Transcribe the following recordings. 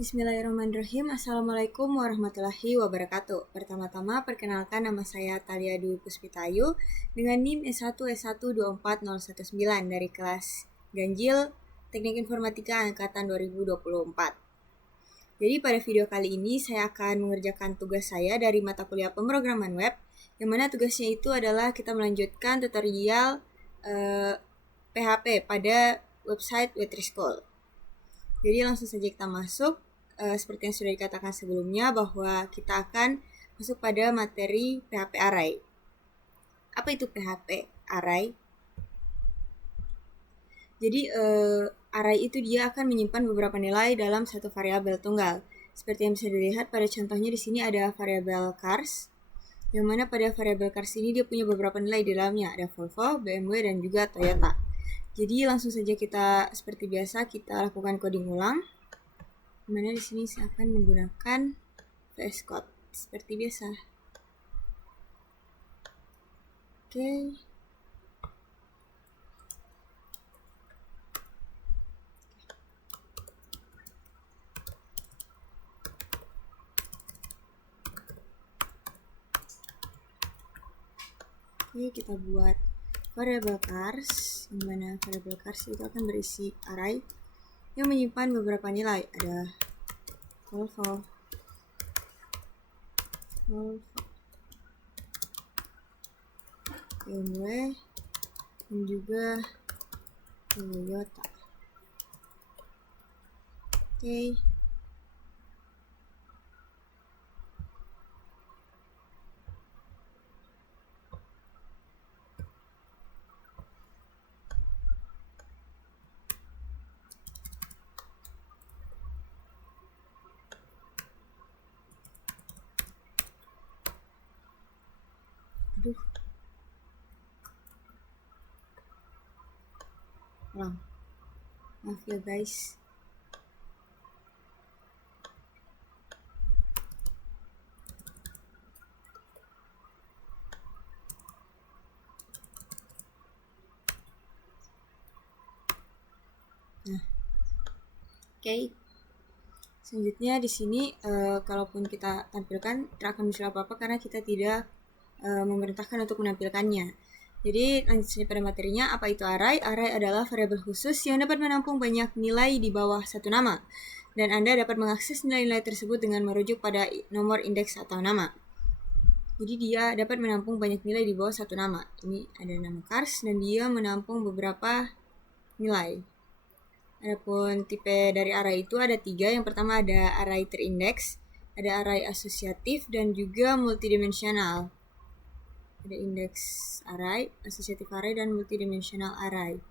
Bismillahirrahmanirrahim. Assalamualaikum warahmatullahi wabarakatuh. Pertama-tama, perkenalkan nama saya Thalia Dwi Puspitayu dengan NIM S1S1240119 dari kelas Ganjil Teknik Informatika Angkatan 2024. Jadi pada video kali ini saya akan mengerjakan tugas saya dari mata kuliah pemrograman web, yang mana tugasnya itu adalah kita melanjutkan tutorial PHP pada website Wetrischool. Jadi langsung saja kita masuk. Seperti yang sudah dikatakan sebelumnya, bahwa kita akan masuk pada materi PHP Array. Apa itu PHP Array? Jadi array itu dia akan menyimpan beberapa nilai dalam satu variabel tunggal. Seperti yang bisa dilihat pada contohnya di sini ada variabel cars, yang mana pada variabel cars ini dia punya beberapa nilai di dalamnya, ada Volvo, BMW, dan juga Toyota. Jadi langsung saja kita seperti biasa kita lakukan coding ulang. Dimana di sini saya akan menggunakan VS Code seperti biasa. Oke. Kita buat variabel cars, di mana variabel cars itu akan berisi array yang menyimpan beberapa nilai. Ada Volvo, BMW, dan juga Toyota. Oke. Maaf ya guys. Oke. Selanjutnya di sini kalaupun kita tampilkan tidak akan muncul apa-apa karena kita tidak memerintahkan untuk menampilkannya. Jadi lanjut saja pada materinya. Apa itu array? Array adalah variabel khusus yang dapat menampung banyak nilai di bawah satu nama, dan Anda dapat mengakses nilai-nilai tersebut dengan merujuk pada nomor indeks atau nama. Jadi dia dapat menampung banyak nilai di bawah satu nama. Ini ada nama cars dan dia menampung beberapa nilai. Adapun tipe dari array itu ada 3. Yang pertama ada array terindeks, ada array asosiatif, dan juga multidimensional. Ada indeks array, asosiatif array, dan multidimensional array.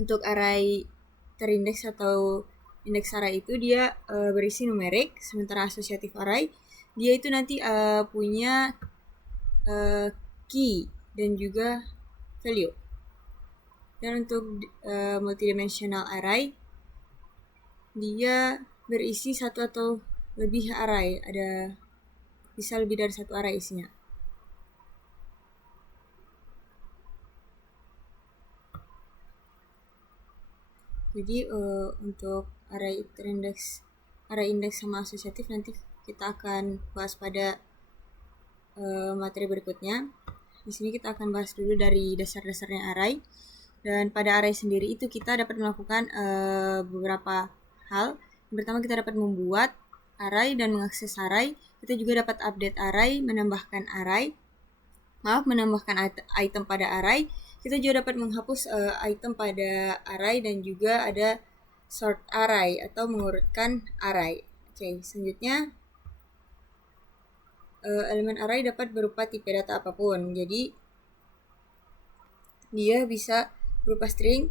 Untuk array terindeks atau indeks array itu dia berisi numerik, sementara asosiatif array dia itu nanti punya key dan juga value. Dan untuk multidimensional array dia berisi satu atau lebih array, bisa lebih dari satu array isinya. Jadi untuk array indeks sama asosiatif nanti kita akan bahas pada materi berikutnya. Di sini kita akan bahas dulu dari dasar-dasarnya array. Dan pada array sendiri itu kita dapat melakukan beberapa hal. Yang pertama, kita dapat membuat array dan mengakses array. Kita juga dapat update array, menambahkan item pada array. Kita juga dapat menghapus item pada array, dan juga ada sort array atau mengurutkan array. Oke, selanjutnya elemen array dapat berupa tipe data apapun. Jadi dia bisa berupa string,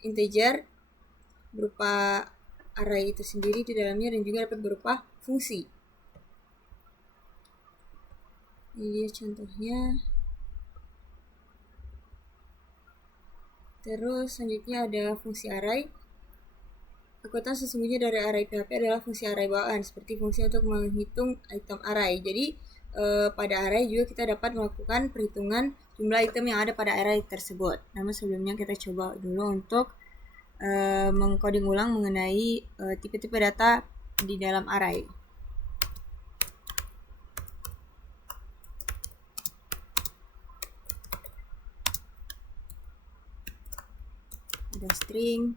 integer, berupa array itu sendiri di dalamnya, dan juga dapat berupa fungsi. Ini contohnya. Terus selanjutnya ada fungsi array. Kekuatan sesungguhnya dari array PHP adalah fungsi array bawaan, seperti fungsi untuk menghitung item array. Jadi pada array juga kita dapat melakukan perhitungan jumlah item yang ada pada array tersebut. Namun sebelumnya kita coba dulu untuk mengcoding ulang mengenai tipe-tipe data di dalam array. Ada string,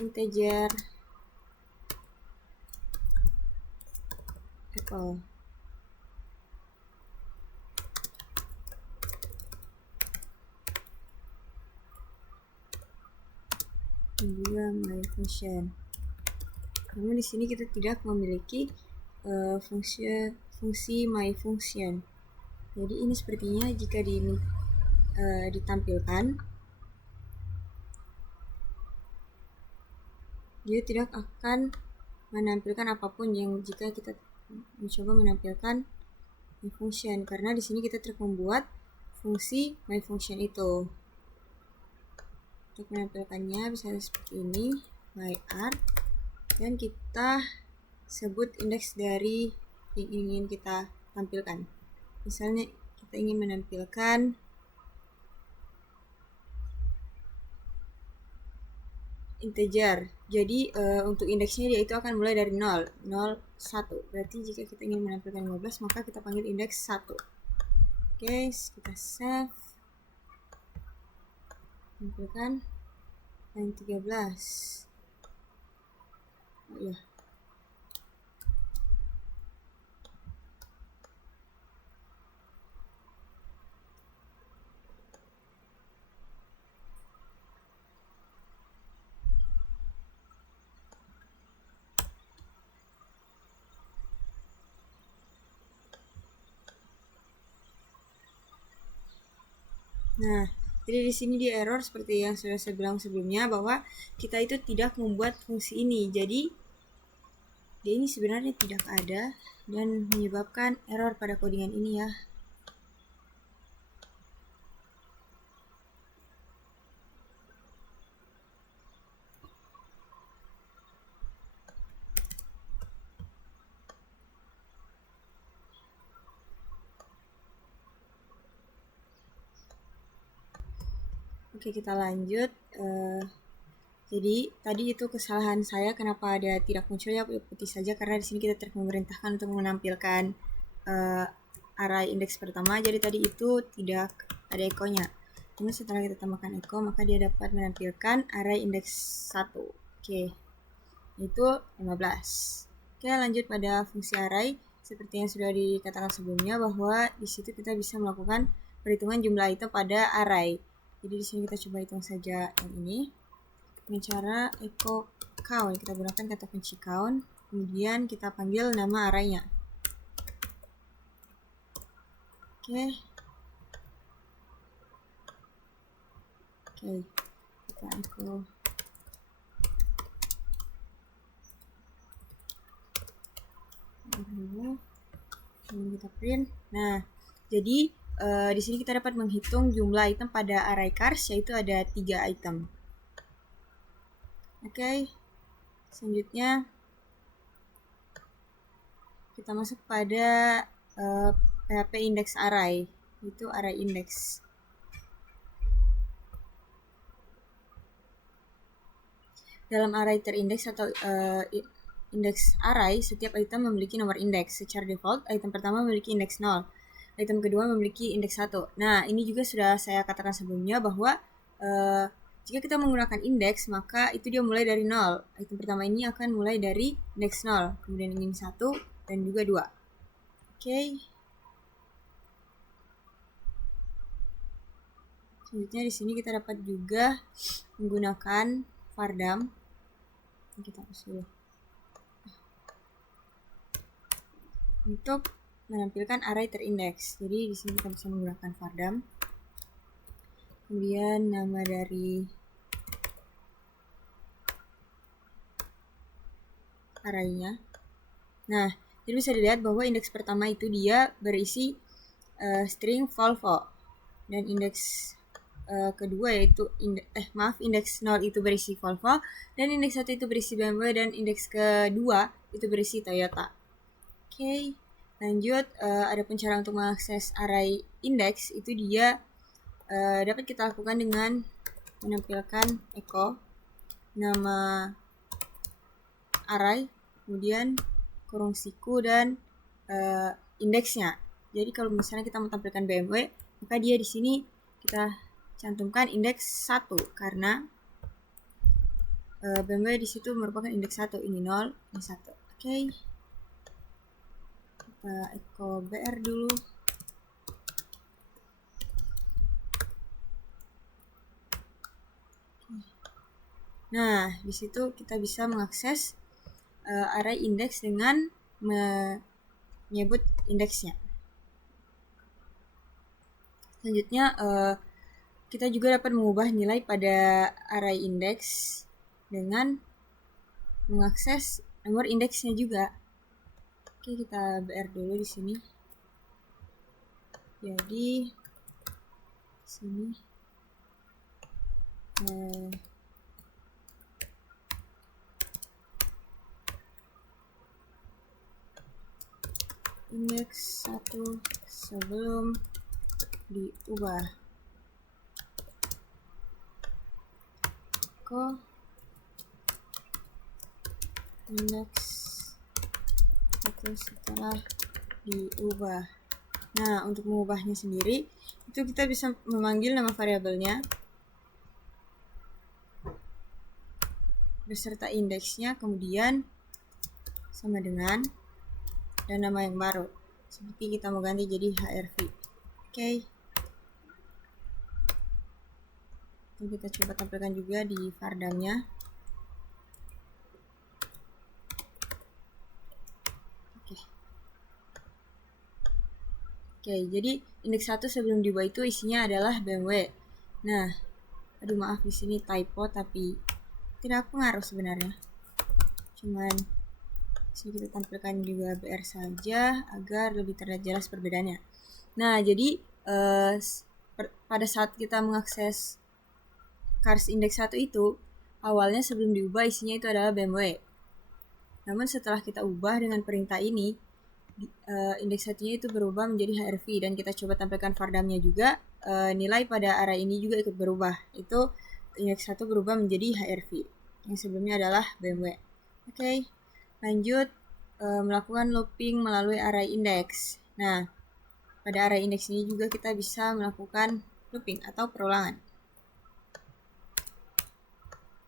integer, apple. Dan juga my function. Namun di sini kita tidak memiliki fungsi my function. Jadi ini sepertinya jika ditampilkan, dia tidak akan menampilkan apapun yang jika kita mencoba menampilkan my function, karena di sini kita terus membuat fungsi my function itu. Untuk menampilkannya bisa seperti ini, my art, dan kita sebut indeks dari yang ingin kita tampilkan. Misalnya kita ingin menampilkan integer. Jadi untuk indeksnya dia itu akan mulai dari 0, 0, 1. Berarti jika kita ingin menampilkan 15, maka kita panggil indeks 1. Oke, kita save. Tampilkan yang 13. Oh iya. Nah, jadi di sini di error seperti yang sudah saya bilang sebelumnya, bahwa kita itu tidak membuat fungsi ini. Jadi dia ini sebenarnya tidak ada dan menyebabkan error pada codingan ini ya. Oke, kita lanjut. Jadi tadi itu kesalahan saya, kenapa ada tidak munculnya putih saja, karena di sini kita memerintahkan untuk menampilkan array indeks pertama. Jadi tadi itu tidak ada ekonya. Kemudian setelah kita tambahkan echo, maka dia dapat menampilkan array indeks 1. Oke, itu 15. Oke, lanjut pada fungsi array. Seperti yang sudah dikatakan sebelumnya, bahwa di situ kita bisa melakukan perhitungan jumlah item pada array. Jadi di sini kita coba hitung saja yang ini dengan cara echo count. Kita gunakan kata kunci count, kemudian kita panggil nama arraynya. Oke, kita echo kemudian kita print. Nah, jadi di sini kita dapat menghitung jumlah item pada array cars, yaitu ada 3 item. Oke, selanjutnya kita masuk pada PHP index array, itu array index. Dalam array terindeks atau index array, setiap item memiliki nomor indeks. Secara default, item pertama memiliki indeks 0. Item kedua memiliki indeks 1. Nah, ini juga sudah saya katakan sebelumnya, bahwa jika kita menggunakan indeks, maka itu dia mulai dari 0. Item pertama ini akan mulai dari indeks 0, kemudian ini 1, dan juga 2. Oke. Selanjutnya di sini kita dapat juga menggunakan vardam. Kita hapus dulu. Untuk menampilkan array terindeks. Jadi di sini kita bisa menggunakan vardam. Kemudian nama dari arraynya. Nah, jadi bisa dilihat bahwa indeks pertama itu dia berisi string Volvo, dan indeks kedua yaitu indeks 0 itu berisi Volvo, dan indeks 1 itu berisi BMW, dan indeks kedua itu berisi Toyota. Oke, lanjut. Ada pun cara untuk mengakses array index, itu dia dapat kita lakukan dengan menampilkan echo nama array, kemudian kurung siku dan indeksnya. Jadi kalau misalnya kita mau tampilkan BMW, maka dia di sini kita cantumkan indeks 1 karena BMW di situ merupakan indeks 1, ini 0, ini 1. Oke. Kita echo BR dulu. Nah, di situ kita bisa mengakses array index dengan menyebut indeksnya. Selanjutnya, kita juga dapat mengubah nilai pada array index dengan mengakses nomor indeksnya juga. Oke, kita BR dulu di sini. Jadi di sini indeks 1 sebelum diubah. Indeks 1 setelah diubah. Nah, untuk mengubahnya sendiri, itu kita bisa memanggil nama variabelnya beserta indeksnya, kemudian sama dengan dan nama yang baru. Seperti kita mau ganti jadi HRV. Oke. Kita coba tampilkan juga di vardamnya. Oke, jadi indeks 1 sebelum diubah itu isinya adalah BMW. Nah, aduh maaf di sini typo tapi tidak pengaruh sebenarnya. Cuman sini kita tampilkan juga BR saja agar lebih terlihat jelas perbedaannya. Nah, jadi pada saat kita mengakses cars index 1 itu, awalnya sebelum diubah isinya itu adalah BMW. Namun setelah kita ubah dengan perintah ini, indeks 1-nya itu berubah menjadi HRV, dan kita coba tampilkan vardamnya juga, nilai pada array ini juga ikut berubah. Itu indeks 1 berubah menjadi HRV, yang sebelumnya adalah BMW. Oke, lanjut melakukan looping melalui array index. Nah, pada array index ini juga kita bisa melakukan looping atau perulangan.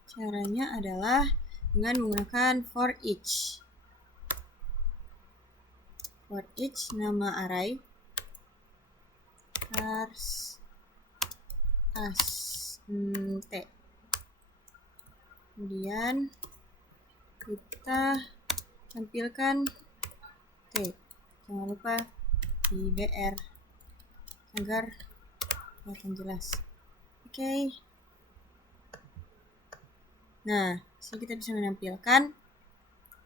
Caranya adalah dengan menggunakan for each. For each nama array cars as t. Kemudian kita tampilkan t. Jangan lupa di BR agar kelihatan jelas. Oke. Nah, sini kita bisa menampilkan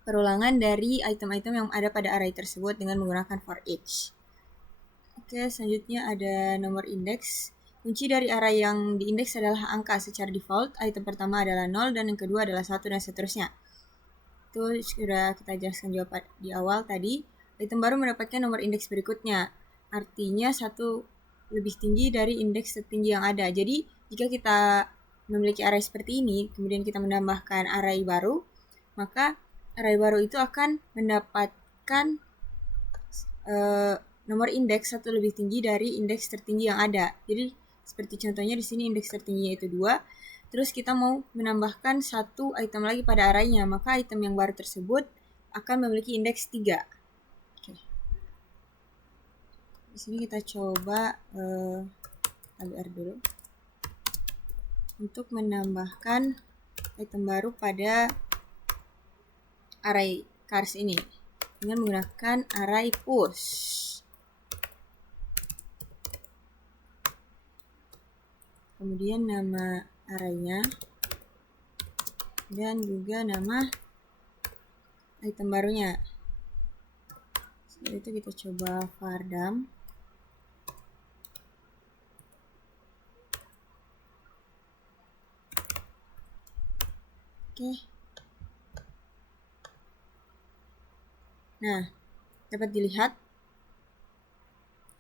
perulangan dari item-item yang ada pada array tersebut dengan menggunakan for each. Oke, selanjutnya ada nomor indeks. Kunci dari array yang diindeks adalah angka secara default. Item pertama adalah 0 dan yang kedua adalah 1 dan seterusnya. Itu sudah kita jelaskan juga di awal tadi. Item baru mendapatkan nomor indeks berikutnya. Artinya 1 lebih tinggi dari indeks tertinggi yang ada. Jadi, jika kita memiliki array seperti ini, kemudian kita menambahkan array baru, maka array baru itu akan mendapatkan nomor indeks 1 lebih tinggi dari indeks tertinggi yang ada. Jadi seperti contohnya di sini indeks tertingginya itu 2, terus kita mau menambahkan 1 item lagi pada arraynya, maka item yang baru tersebut akan memiliki indeks 3. Oke. Di sini kita coba BR dulu untuk menambahkan item baru pada array cars ini dengan menggunakan array push. Kemudian nama arraynya dan juga nama item barunya. Setelah itu kita coba vardam. Oke. Nah, dapat dilihat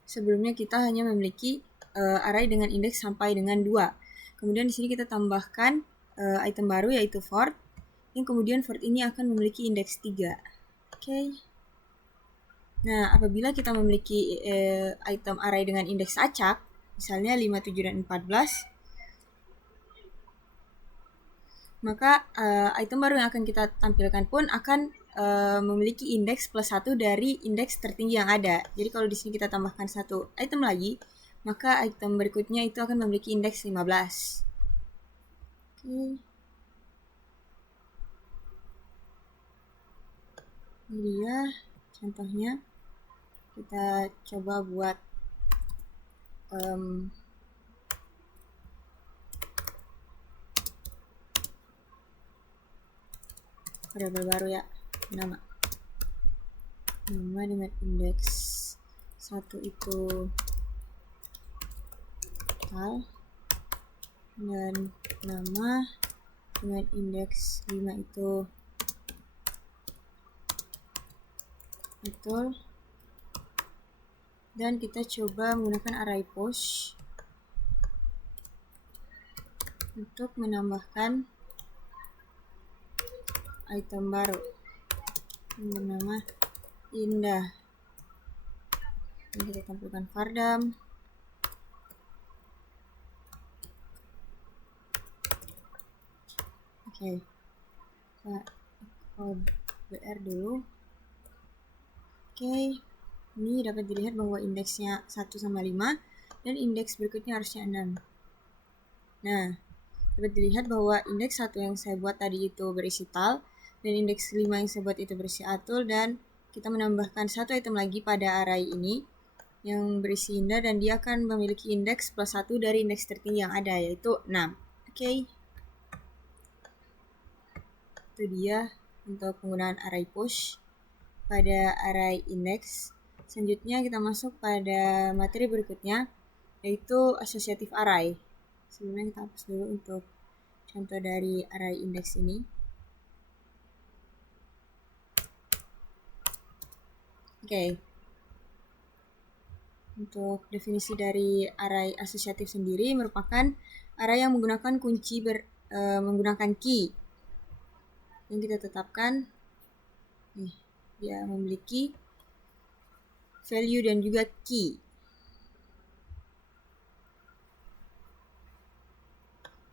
sebelumnya kita hanya memiliki array dengan indeks sampai dengan 2. Kemudian di sini kita tambahkan item baru yaitu Ford, yang kemudian Ford ini akan memiliki indeks 3. Oke. Nah, apabila kita memiliki item array dengan indeks acak, misalnya 5, 7, dan 14, maka item baru yang akan kita tampilkan pun akan memiliki indeks plus 1 dari indeks tertinggi yang ada. Jadi kalau di sini kita tambahkan satu item lagi, maka item berikutnya itu akan memiliki indeks 15. Oke. Ini dia contohnya. Kita coba buat variabel baru ya, nama dengan indeks 1 itu total, dan nama dengan indeks 5 itu betul. Dan kita coba menggunakan array push untuk menambahkan item baru bernama Indah. Ini kita tampilkan Fardam. Oke. Kita BR dulu. Oke. Ini dapat dilihat bahwa indeksnya 1 sama 5 dan indeks berikutnya harusnya 6. Nah, dapat dilihat bahwa indeks 1 yang saya buat tadi itu berisi tal, dan indeks 5 yang saya buat itu berisi atul, dan kita menambahkan satu item lagi pada array ini yang berisi Indah, dan dia akan memiliki indeks plus 1 dari indeks tertinggi yang ada, yaitu 6. Oke. Itu dia untuk penggunaan array push pada array index. Selanjutnya kita masuk pada materi berikutnya, yaitu associative array. Sebelumnya kita hapus dulu untuk contoh dari array index ini. Oke. Untuk definisi dari array asosiatif sendiri merupakan array yang menggunakan kunci menggunakan key yang kita tetapkan. Dia memiliki value dan juga key.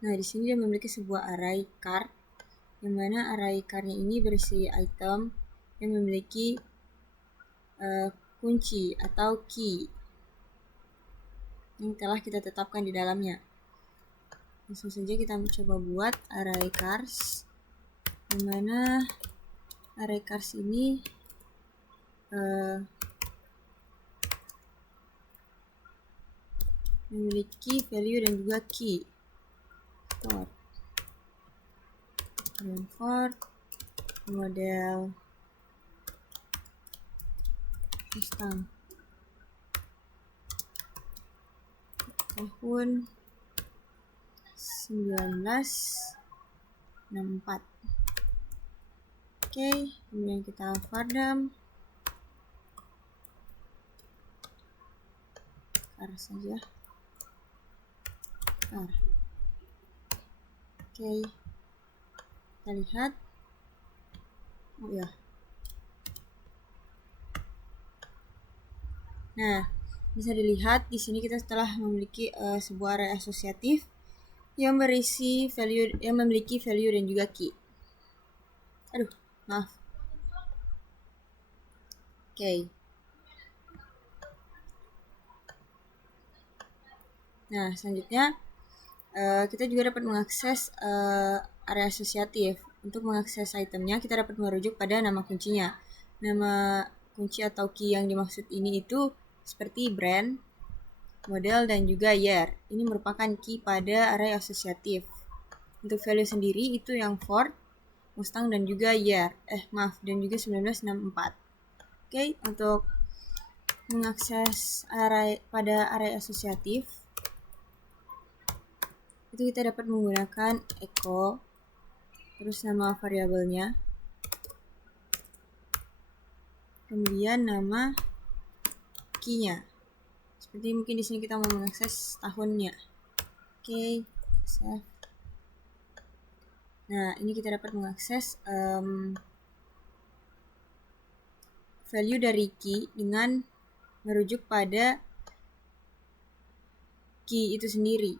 Nah, di sini dia memiliki sebuah array card, yang mana array card-nya ini berisi item yang memiliki kunci atau key yang telah kita tetapkan di dalamnya. Langsung saja kita mencoba buat array cars, di mana array cars ini memiliki value dan juga key. Ford model Mustang tahun 1964. Oke, kemudian kita Fardam car saja. Car. Oke, kita lihat. Oh ya. Nah, bisa dilihat di sini kita telah memiliki sebuah array asosiatif yang berisi value, yang memiliki value dan juga key. Maaf. Oke. Nah, selanjutnya kita juga dapat mengakses area asosiatif. Untuk mengakses itemnya, kita dapat merujuk pada nama kuncinya. Nama kunci atau key yang dimaksud ini itu seperti brand, model, dan juga year. Ini merupakan key pada array asosiatif. Untuk value sendiri itu yang Ford, Mustang, dan juga year. Dan juga 1964. Oke, untuk mengakses array pada array asosiatif, itu kita dapat menggunakan echo, terus nama variabelnya, kemudian nama key-nya Seperti mungkin di sini kita mau mengakses tahunnya. Oke, save. Nah, ini kita dapat mengakses value dari key dengan merujuk pada key itu sendiri.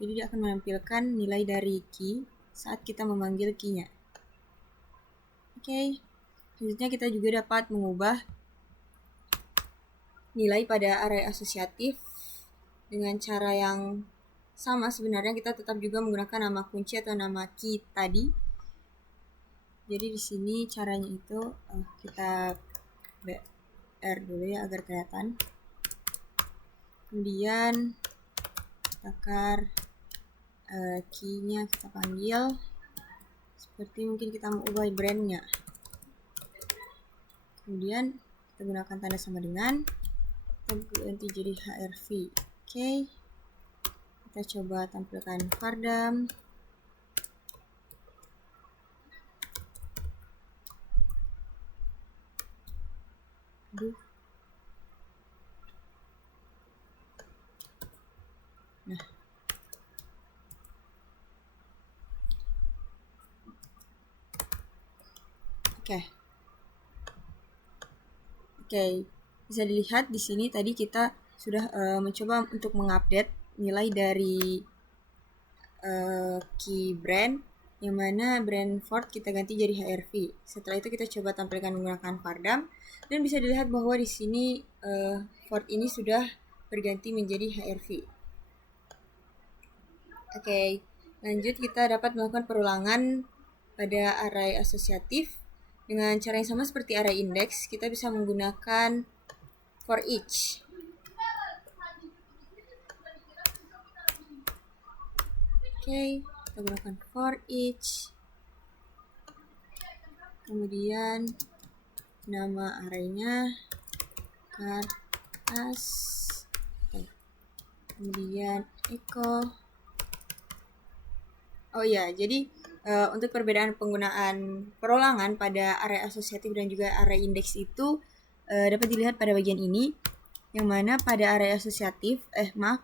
Jadi dia akan menampilkan nilai dari key saat kita memanggil key-nya. Oke. Selanjutnya kita juga dapat mengubah nilai pada array asosiatif dengan cara yang sama. Sebenarnya kita tetap juga menggunakan nama kunci atau nama key tadi. Jadi di sini caranya itu kita BR dulu ya agar kelihatan. Kemudian takar key-nya kita panggil seperti mungkin kita mau ubah brand-nya. Kemudian kita gunakan tanda sama dengan, kita ganti jadi HRV. Oke. Kita coba tampilkan Fardam. Nah. Oke, bisa dilihat di sini tadi kita sudah mencoba untuk mengupdate nilai dari key brand, yang mana brand Ford kita ganti jadi HRV. Setelah itu kita coba tampilkan menggunakan Fardam, dan bisa dilihat bahwa di sini Ford ini sudah berganti menjadi HRV. Oke, lanjut kita dapat melakukan perulangan pada array asosiatif dengan cara yang sama seperti array index. Kita bisa menggunakan for each. Oke, kita gunakan for each. Kemudian nama arraynya as. Kemudian echo. Oh ya, jadi untuk perbedaan penggunaan perulangan pada array asosiatif dan juga array index itu dapat dilihat pada bagian ini, yang mana pada array asosiatif,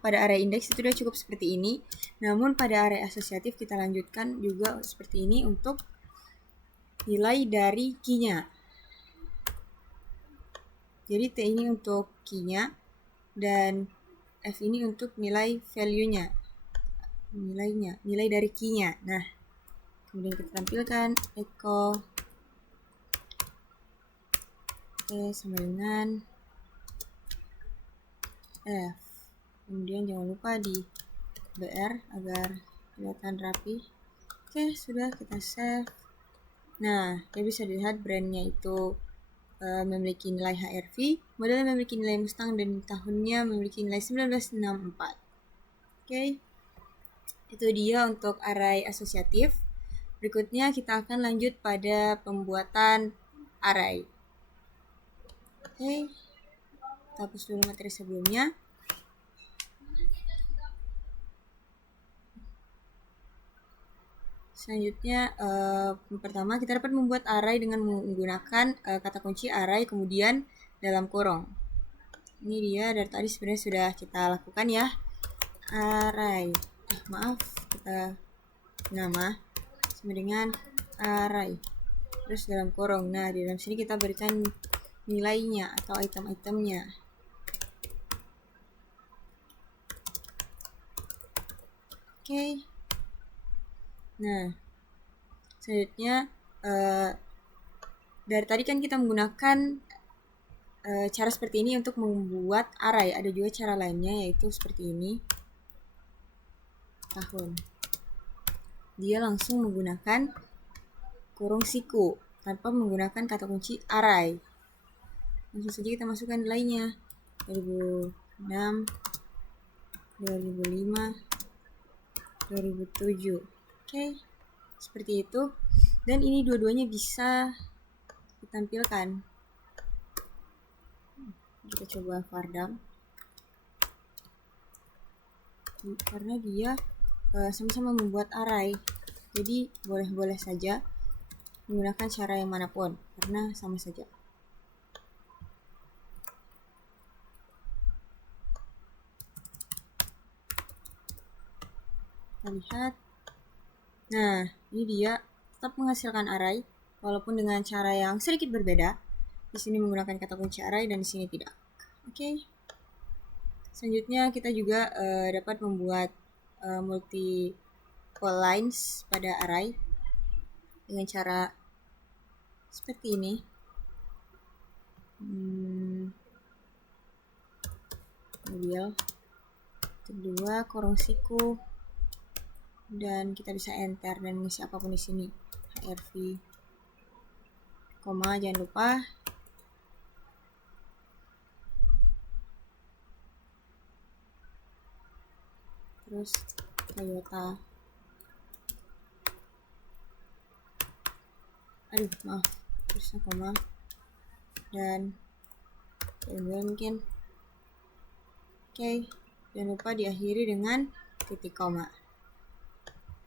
pada array index itu sudah cukup seperti ini. Namun pada array asosiatif kita lanjutkan juga seperti ini untuk nilai dari key-nya. Jadi T ini untuk key-nya dan F ini untuk nilai value-nya. Nilai dari key-nya. Nah, kemudian kita tampilkan echo T sama dengan F. Kemudian jangan lupa di BR agar kelihatan rapi. Oke, sudah, kita save. Nah, ya bisa dilihat brandnya itu memiliki nilai HRV, modelnya memiliki nilai Mustang, dan tahunnya memiliki nilai 1964. Oke. Itu dia untuk array asosiatif. Berikutnya kita akan lanjut pada pembuatan array. Oke. Kita hapus dulu materi sebelumnya. Selanjutnya, pertama kita dapat membuat array dengan menggunakan kata kunci array kemudian dalam kurung. Ini dia dari tadi sebenarnya sudah kita lakukan ya. Array. Kita nama sama dengan array. Terus dalam kurung. Nah, di dalam sini kita berikan nilainya atau item-itemnya. Oke. Nah, selanjutnya dari tadi kan kita menggunakan cara seperti ini untuk membuat array. Ada juga cara lainnya, yaitu seperti ini. Tahun. Dia langsung menggunakan kurung siku tanpa menggunakan kata kunci array. Langsung saja kita masukkan nilainya. 2006, 2005, 2007. Oke, seperti itu. Dan ini dua-duanya bisa ditampilkan. Kita coba Fardam. Karena dia sama-sama membuat array, jadi boleh-boleh saja menggunakan cara yang manapun karena sama saja. Kita lihat. Nah, ini dia tetap menghasilkan array walaupun dengan cara yang sedikit berbeda. Di sini menggunakan kata kunci array dan di sini tidak. Oke. Selanjutnya kita juga dapat membuat multi call lines pada array dengan cara seperti ini. Mobil. Kedua, kurung siku. Dan kita bisa enter dan mengisi apapun di sini. HRV, koma, jangan lupa. Terus Toyota. Maaf. Terusnya koma. Dan mungkin. Oke. Jangan lupa diakhiri dengan titik koma.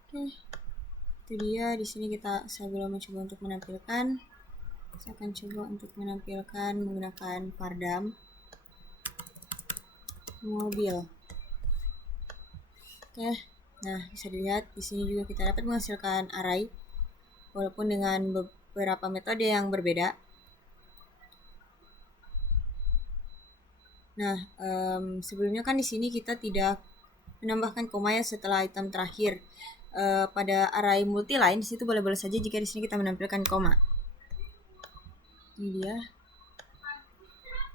Oke. Itu dia. Di sini saya belum mencoba untuk menampilkan. Saya akan coba untuk menampilkan menggunakan Pardam mobil. Oke. Nah, bisa dilihat di sini juga kita dapat menghasilkan array walaupun dengan beberapa metode yang berbeda. Nah, sebelumnya kan di sini kita tidak menambahkan koma ya setelah item terakhir. Pada array multiline di situ boleh-boleh saja jika di sini kita menampilkan koma. Ini dia.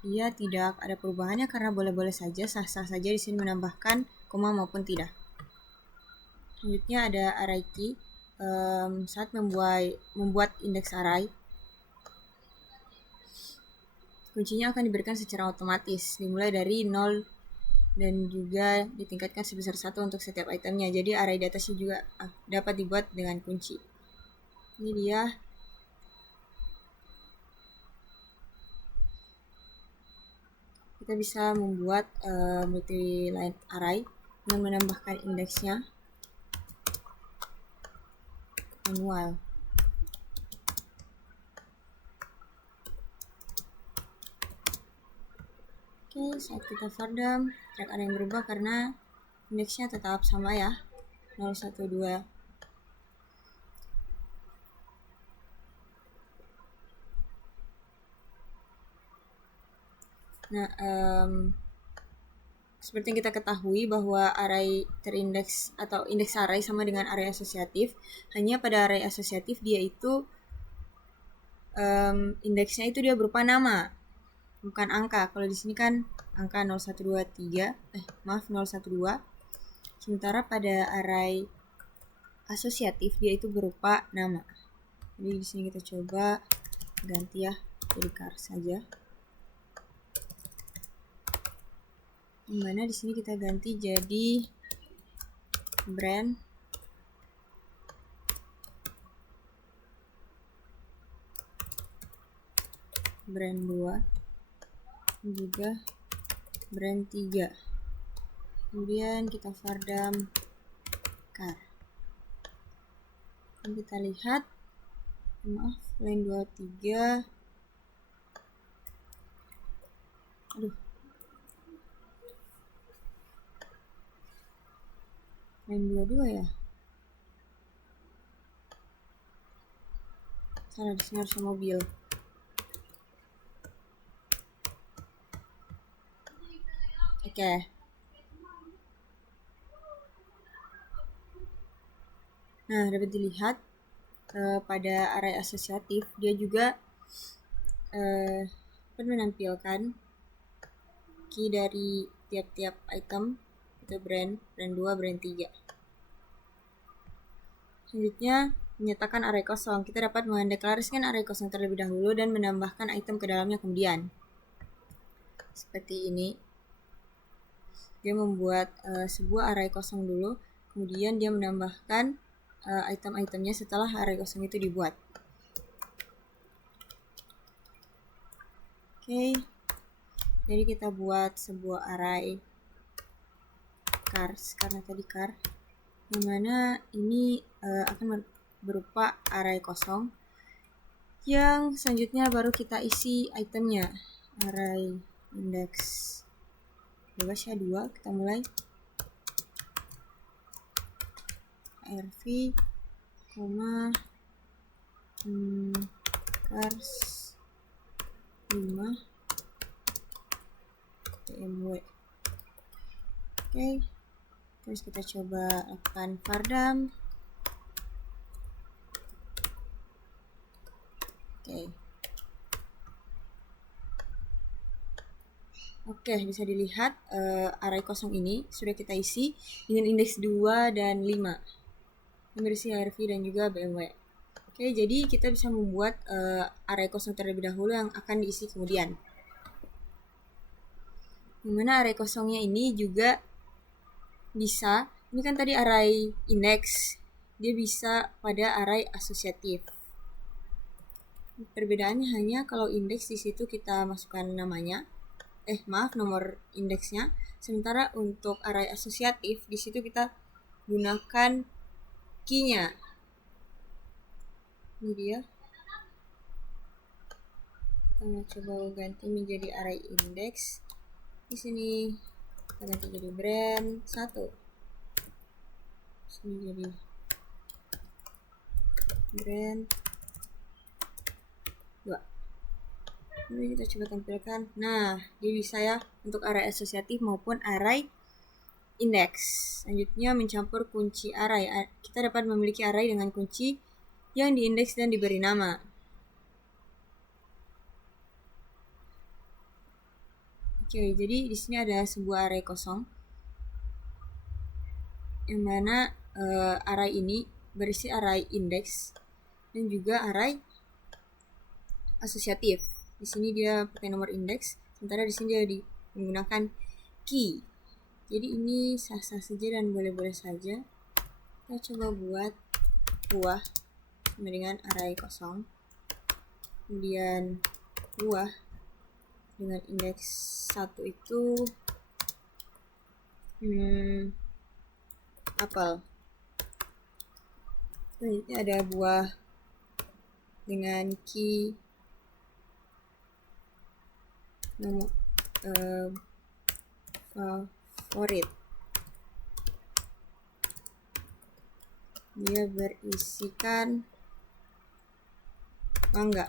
Dia tidak ada perubahannya karena boleh-boleh saja, sah-sah saja di sini menambahkan koma maupun tidak. Selanjutnya ada array key. Saat membuat indeks array, kuncinya akan diberikan secara otomatis, dimulai dari 0 dan juga ditingkatkan sebesar 1 untuk setiap itemnya. Jadi array di atasnya juga dapat dibuat dengan kunci. Ini dia. Kita bisa membuat multi-line array dengan menambahkan indeksnya manual. Oke, saat kita Pardam, tidak ada yang berubah karena indeksnya tetap sama ya, 0, 1, 2. Nah, seperti yang kita ketahui bahwa array terindeks atau indeks array sama dengan array asosiatif. Hanya pada array asosiatif dia itu indeksnya itu dia berupa nama, bukan angka. Kalau di sini kan angka 0123, 012. Sementara pada array asosiatif dia itu berupa nama. Jadi di sini kita coba ganti ya, jadi car saja. Dimana di sini kita ganti jadi brand brand 2 dan juga brand 3. Kemudian kita Pardam car. Dan kita lihat, line 23. Line 22 ya. Salah, di sini harusnya mobil. Oke. Nah, dapat dilihat pada array asosiatif dia juga dapat menampilkan key dari tiap-tiap item, itu brand 2, brand 3. Selanjutnya, menyatakan array kosong. Kita dapat mendeklarasikan array kosong terlebih dahulu dan menambahkan item ke dalamnya kemudian. Seperti ini. Dia membuat sebuah array kosong dulu, kemudian dia menambahkan item-itemnya setelah array kosong itu dibuat. Oke. Jadi kita buat sebuah array cars, karena tadi car, yang mana ini akan berupa array kosong yang selanjutnya baru kita isi itemnya. Array index bebas ya 2, kita mulai. ARV, cars 5 BMW. Oke, terus kita coba lakukan fardam. Oke, bisa dilihat array kosong ini sudah kita isi dengan indeks 2 dan 5 yang berisi ARV dan juga BMW. Oke, jadi kita bisa membuat array kosong terlebih dahulu yang akan diisi kemudian. Dimana array kosongnya ini juga bisa, ini kan tadi array indeks, dia bisa pada array asosiatif. Perbedaannya hanya kalau indeks di situ kita masukkan namanya, nomor indeksnya. Sementara untuk array asosiatif di situ kita gunakan key-nya. Ini dia. Kita coba ganti menjadi array index. Di sini kita ganti jadi brand 1. Sini jadi brand 2. Ini kita coba tampilkan. Nah, dia bisa ya untuk array asosiatif maupun array index. Selanjutnya mencampur kunci array. Kita dapat memiliki array dengan kunci yang diindeks dan diberi nama. Oke, jadi di sini ada sebuah array kosong yang mana array ini berisi array index dan juga array asosiatif. Di sini dia pakai nomor indeks, sementara di sini dia menggunakan key. Jadi ini sah-sah saja dan boleh-boleh saja. Kita coba buat buah sama dengan array kosong. Kemudian buah dengan indeks 1 itu apel. Selanjutnya ada buah dengan key nomor favorit. Dia berisikan mangga.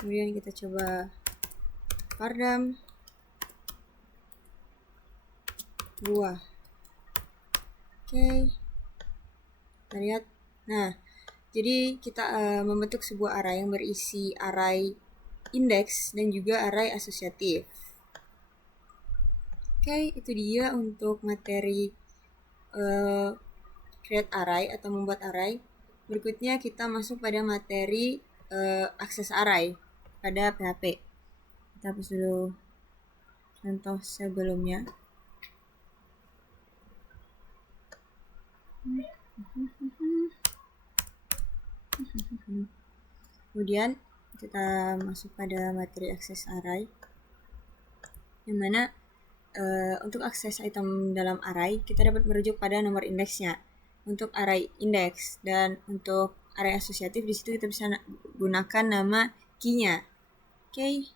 Kemudian kita coba fardam buah. Oke, kita lihat. Nah, jadi kita membentuk sebuah array yang berisi array indeks dan juga array asosiatif. Oke, itu dia untuk materi create array atau membuat array. Berikutnya kita masuk pada materi akses array pada PHP. Kita hapus dulu contoh sebelumnya. Kemudian kita masuk pada materi akses array, yang mana untuk akses item dalam array kita dapat merujuk pada nomor indeksnya untuk array index, dan untuk array asosiatif di situ kita bisa gunakan nama key-nya. Oke,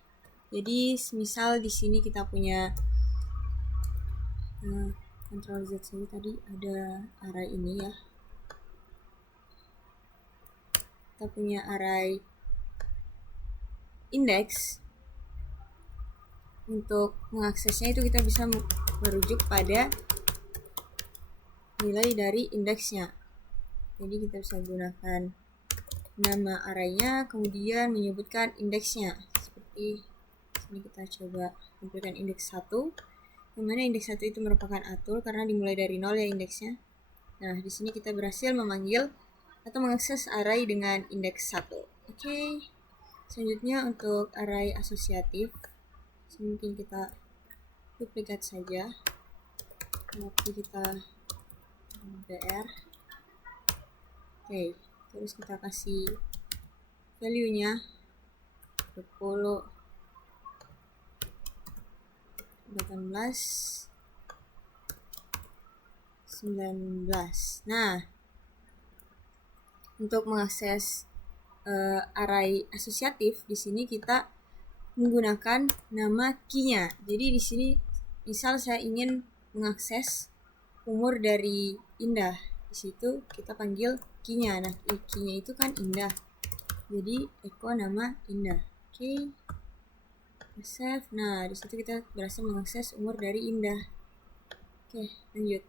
jadi misal di sini kita punya Ctrl Z saja, tadi ada array ini ya. Kita punya array index. Untuk mengaksesnya itu kita bisa merujuk pada nilai dari indeksnya. Jadi kita bisa gunakan nama arraynya, kemudian menyebutkan indeksnya. Seperti ini kita coba tampilkan indeks 1. Yang mana indeks 1 itu merupakan atul karena dimulai dari 0 ya indeksnya. Nah, di sini kita berhasil memanggil atau mengakses array dengan indeks 1. Oke. Selanjutnya untuk array asosiatif, mungkin kita duplikat saja. Tapi kita br. Oke, terus kita kasih value-nya 20, 18, 19. Nah, untuk mengakses array asosiatif di sini kita menggunakan nama key-nya. Jadi di sini misal saya ingin mengakses umur dari Indah. Di situ kita panggil key-nya. Nah, key-nya itu kan Indah. Jadi echo nama Indah. Oke. Save. Nah, di situ kita berhasil mengakses umur dari Indah. Oke, lanjut.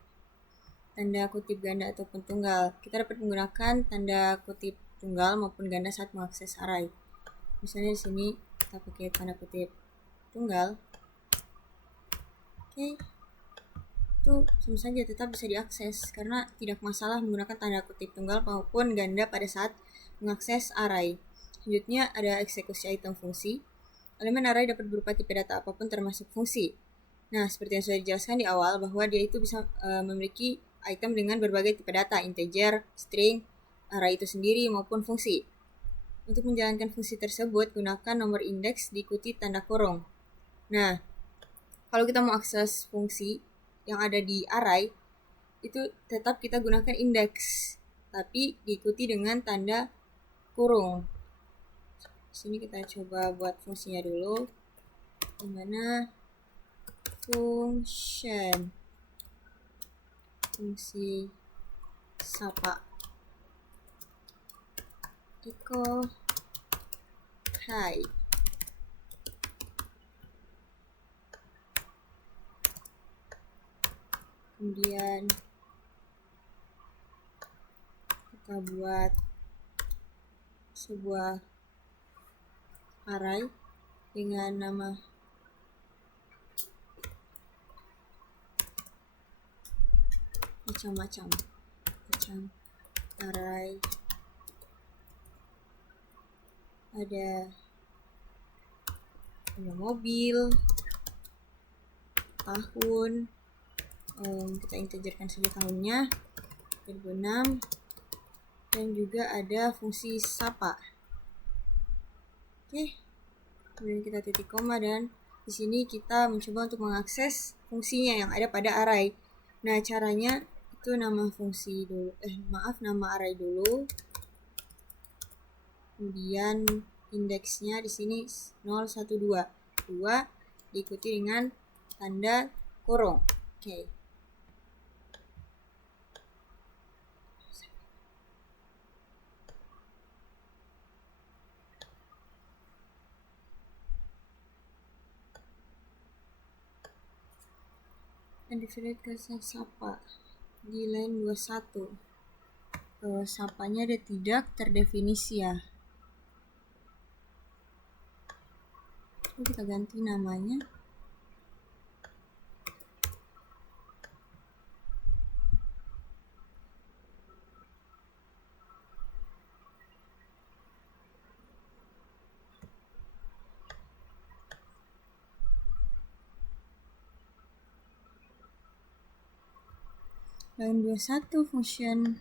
Tanda kutip ganda ataupun tunggal. Kita dapat menggunakan tanda kutip tunggal maupun ganda saat mengakses array. Misalnya di sini kita pakai tanda kutip tunggal. Oke. Itu sama saja tetap bisa diakses karena tidak masalah menggunakan tanda kutip tunggal maupun ganda pada saat mengakses array. Selanjutnya ada eksekusi item fungsi. Elemen array dapat berupa tipe data apapun termasuk fungsi. Nah, seperti yang sudah dijelaskan di awal bahwa dia itu bisa memiliki item dengan berbagai tipe data, integer, string, array itu sendiri maupun fungsi. Untuk menjalankan fungsi tersebut, gunakan nomor indeks diikuti tanda kurung. Nah, kalau kita mau akses fungsi yang ada di array, itu tetap kita gunakan indeks, tapi diikuti dengan tanda kurung. Sini kita coba buat fungsinya dulu. Dimana fungsi sapa echo hi. Kemudian kita buat sebuah array dengan nama macam-macam array ada mobil, tahun, kita integerkan saja tahunnya 2006, dan juga ada fungsi sapa. Oke, kemudian kita titik koma dan di sini kita mencoba untuk mengakses fungsinya yang ada pada array. Nah, caranya itu nama fungsi dulu, nama array dulu. Kemudian indeksnya di sini 012, 2 diikuti dengan tanda kurung. Oke. Dan definite ke sapa di line 21. Sapanya ada tidak terdefinisi ya. Kita ganti namanya. Line 21 functionnya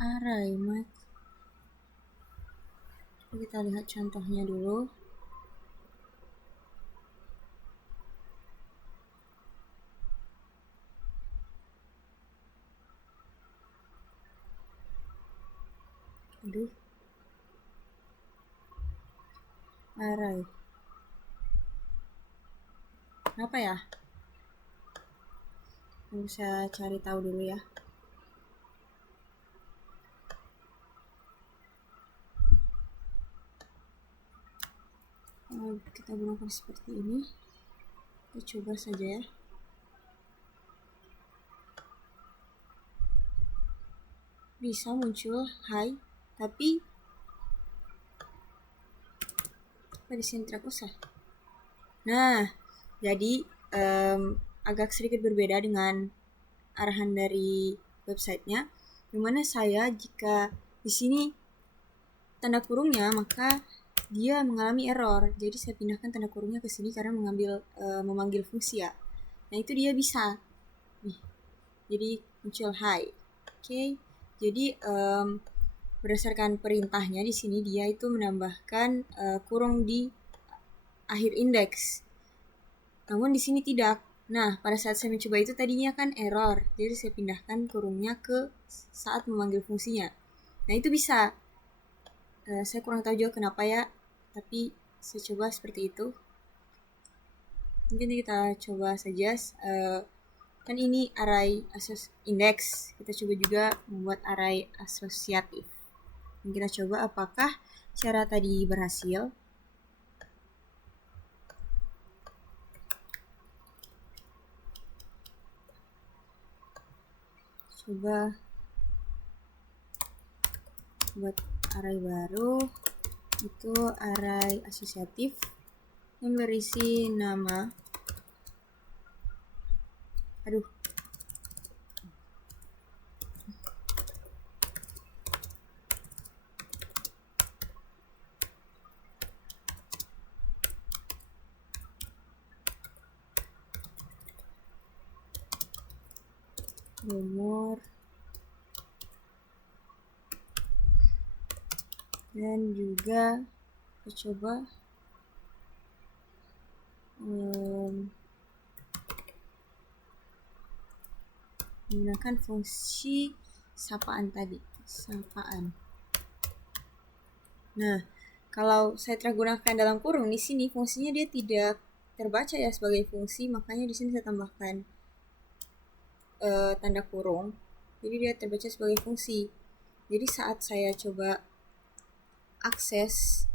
array. Kita lihat contohnya dulu. Array. Kenapa ya? Bisa cari tahu dulu ya. Kalau kita gunakan seperti ini, kita coba saja ya. Bisa muncul hi, tapi di sini tidak usah. Nah, jadi agak sedikit berbeda dengan arahan dari websitenya, dimana saya jika di sini tanda kurungnya maka dia mengalami error. Jadi saya pindahkan tanda kurungnya ke sini karena memanggil fungsi ya. Nah itu dia bisa. Nih, jadi muncul hi. Oke, jadi berdasarkan perintahnya di sini dia itu menambahkan kurung di akhir indeks. Namun di sini tidak. Nah, pada saat saya mencoba itu tadinya kan error. Jadi saya pindahkan kurungnya ke saat memanggil fungsinya. Nah, itu bisa. Saya kurang tahu juga kenapa ya, tapi saya coba seperti itu. Mungkin kita coba saja, kan ini array index, kita coba juga membuat array asosiatif. Dan kita coba apakah cara tadi berhasil. Coba buat array baru, itu array asosiatif yang berisi nama, nomor, dan juga kita coba menggunakan fungsi sapaan tadi, sapaan. Nah, kalau saya telah gunakan dalam kurung di sini, fungsinya dia tidak terbaca ya sebagai fungsi, makanya di sini saya tambahkan tanda kurung. Jadi dia terbaca sebagai fungsi. Jadi saat saya coba akses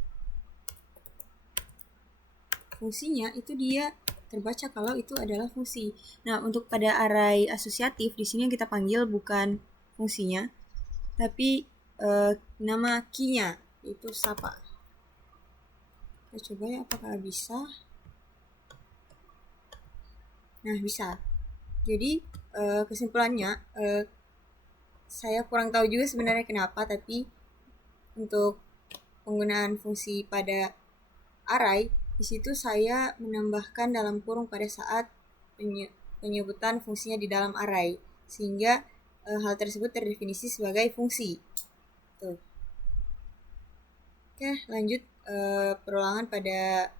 fungsinya, itu dia terbaca kalau itu adalah fungsi. Nah, untuk pada array asosiatif di sini yang kita panggil bukan fungsinya, tapi nama key-nya itu sapa. Kita coba ya apakah bisa. Nah, bisa. Jadi kesimpulannya saya kurang tahu juga sebenarnya kenapa, tapi untuk penggunaan fungsi pada array di situ saya menambahkan dalam kurung pada saat penyebutan fungsinya di dalam array, sehingga hal tersebut terdefinisi sebagai fungsi. Tuh. Oke, lanjut perulangan pada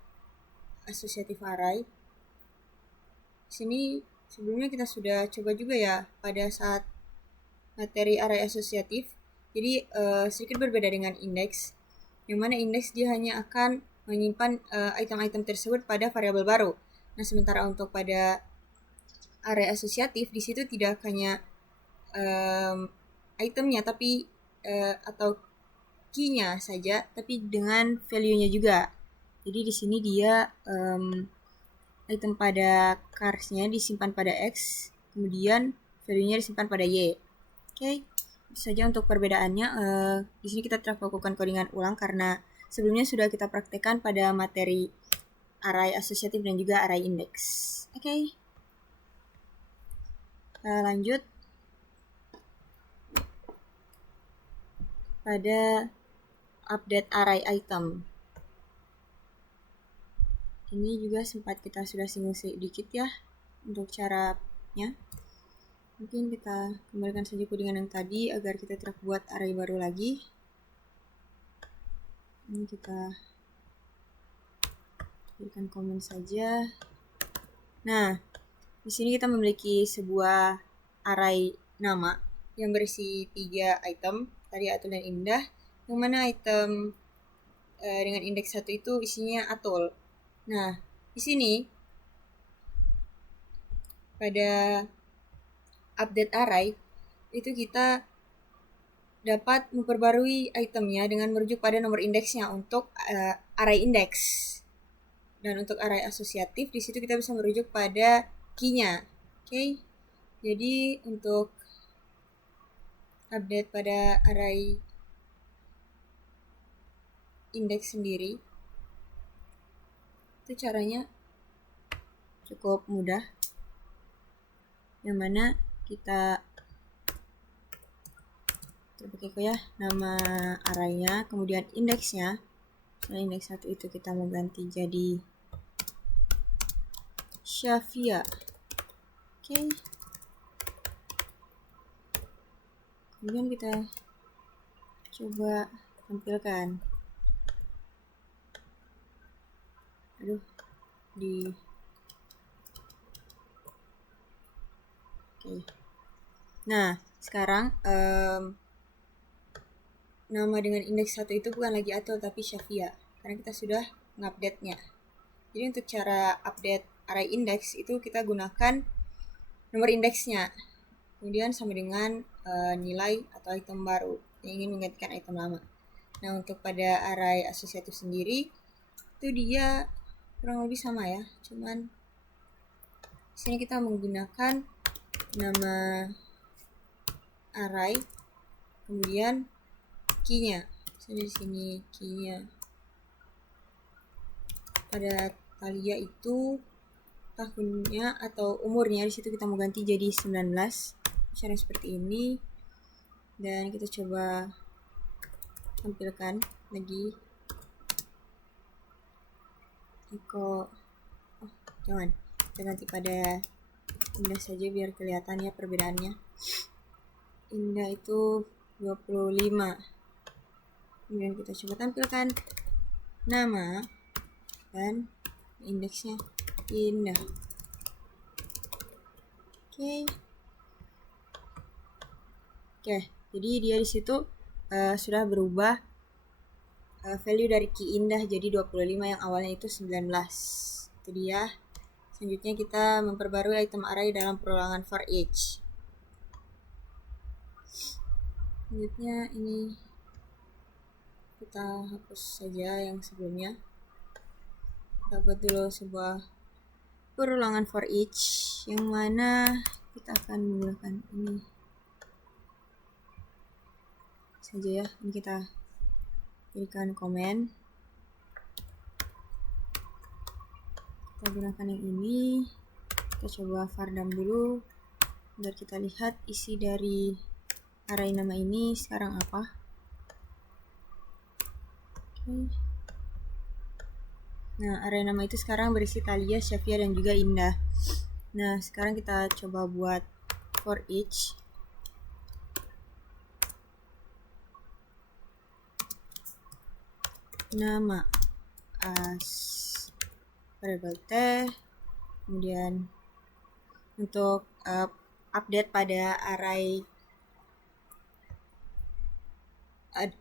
asosiatif array. Di sini sebelumnya kita sudah coba juga ya pada saat materi array asosiatif. Jadi sedikit berbeda dengan indeks, yang mana indeks dia hanya akan menyimpan item-item tersebut pada variabel baru. Nah, sementara untuk pada array asosiatif di situ tidak hanya itemnya tapi atau key-nya saja, tapi dengan value-nya juga. Jadi di sini dia item pada cars-nya disimpan pada X, kemudian value-nya disimpan pada Y. Oke, itu saja untuk perbedaannya. Di sini kita telah melakukan codingan ulang karena sebelumnya sudah kita praktekkan pada materi array asosiatif dan juga array index. Oke. Lanjut pada update array item. Ini juga sempat kita sudah singgung sedikit ya untuk caranya. Mungkin kita kembalikan saja codingan yang tadi agar kita tidak buat array baru lagi. Ini kita berikan komen saja. Nah, di sini kita memiliki sebuah array nama yang berisi 3 item, tadi Atul dan Indah, yang mana item dengan indeks 1 itu isinya Atul. Nah, di sini pada update array itu kita dapat memperbarui itemnya dengan merujuk pada nomor indeksnya untuk array index. Dan untuk array asosiatif di situ kita bisa merujuk pada key-nya. Oke. Jadi untuk update pada array index sendiri itu caranya cukup mudah, yang mana kita terpakai ya nama arraynya, kemudian indeksnya. Misalnya indeks 1 itu kita mau ganti jadi Syafia. Oke. Kemudian kita coba tampilkan. Oke. Nah, sekarang nama dengan indeks 1 itu bukan lagi Atul tapi Syafia, karena kita sudah mengupdate-nya. Jadi untuk cara update array index itu kita gunakan nomor indeksnya. Kemudian sama dengan nilai atau item baru yang ingin menggantikan item lama. Nah, untuk pada array asosiatif sendiri itu dia kurang lebih sama ya. Cuman di sini kita menggunakan nama array, kemudian key-nya. Di sini key-nya. Pada Thalia itu tahunnya atau umurnya di situ kita mau ganti jadi 19. Cara seperti ini. Dan kita coba tampilkan lagi. Jangan. Kita ganti pada Indah saja biar kelihatan ya perbedaannya. Indah itu 25. Kemudian kita coba tampilkan nama dan indeksnya Indah. Oke, jadi dia di situ sudah berubah value dari key Indah jadi 25 yang awalnya itu 19. Itu dia. Selanjutnya kita memperbarui item array dalam perulangan for each. Selanjutnya ini kita hapus saja yang sebelumnya. Kita buat dulu sebuah perulangan for each yang mana kita akan menggunakan ini saja ya. Ini kita berikan komen. Kita gunakan yang ini. Kita coba vardam dulu biar kita lihat isi dari array nama ini sekarang apa. Nah, array nama itu sekarang berisi Thalia, Shavia, dan juga Indah. Nah, sekarang kita coba buat for each. Nama as variable t. Kemudian untuk update pada array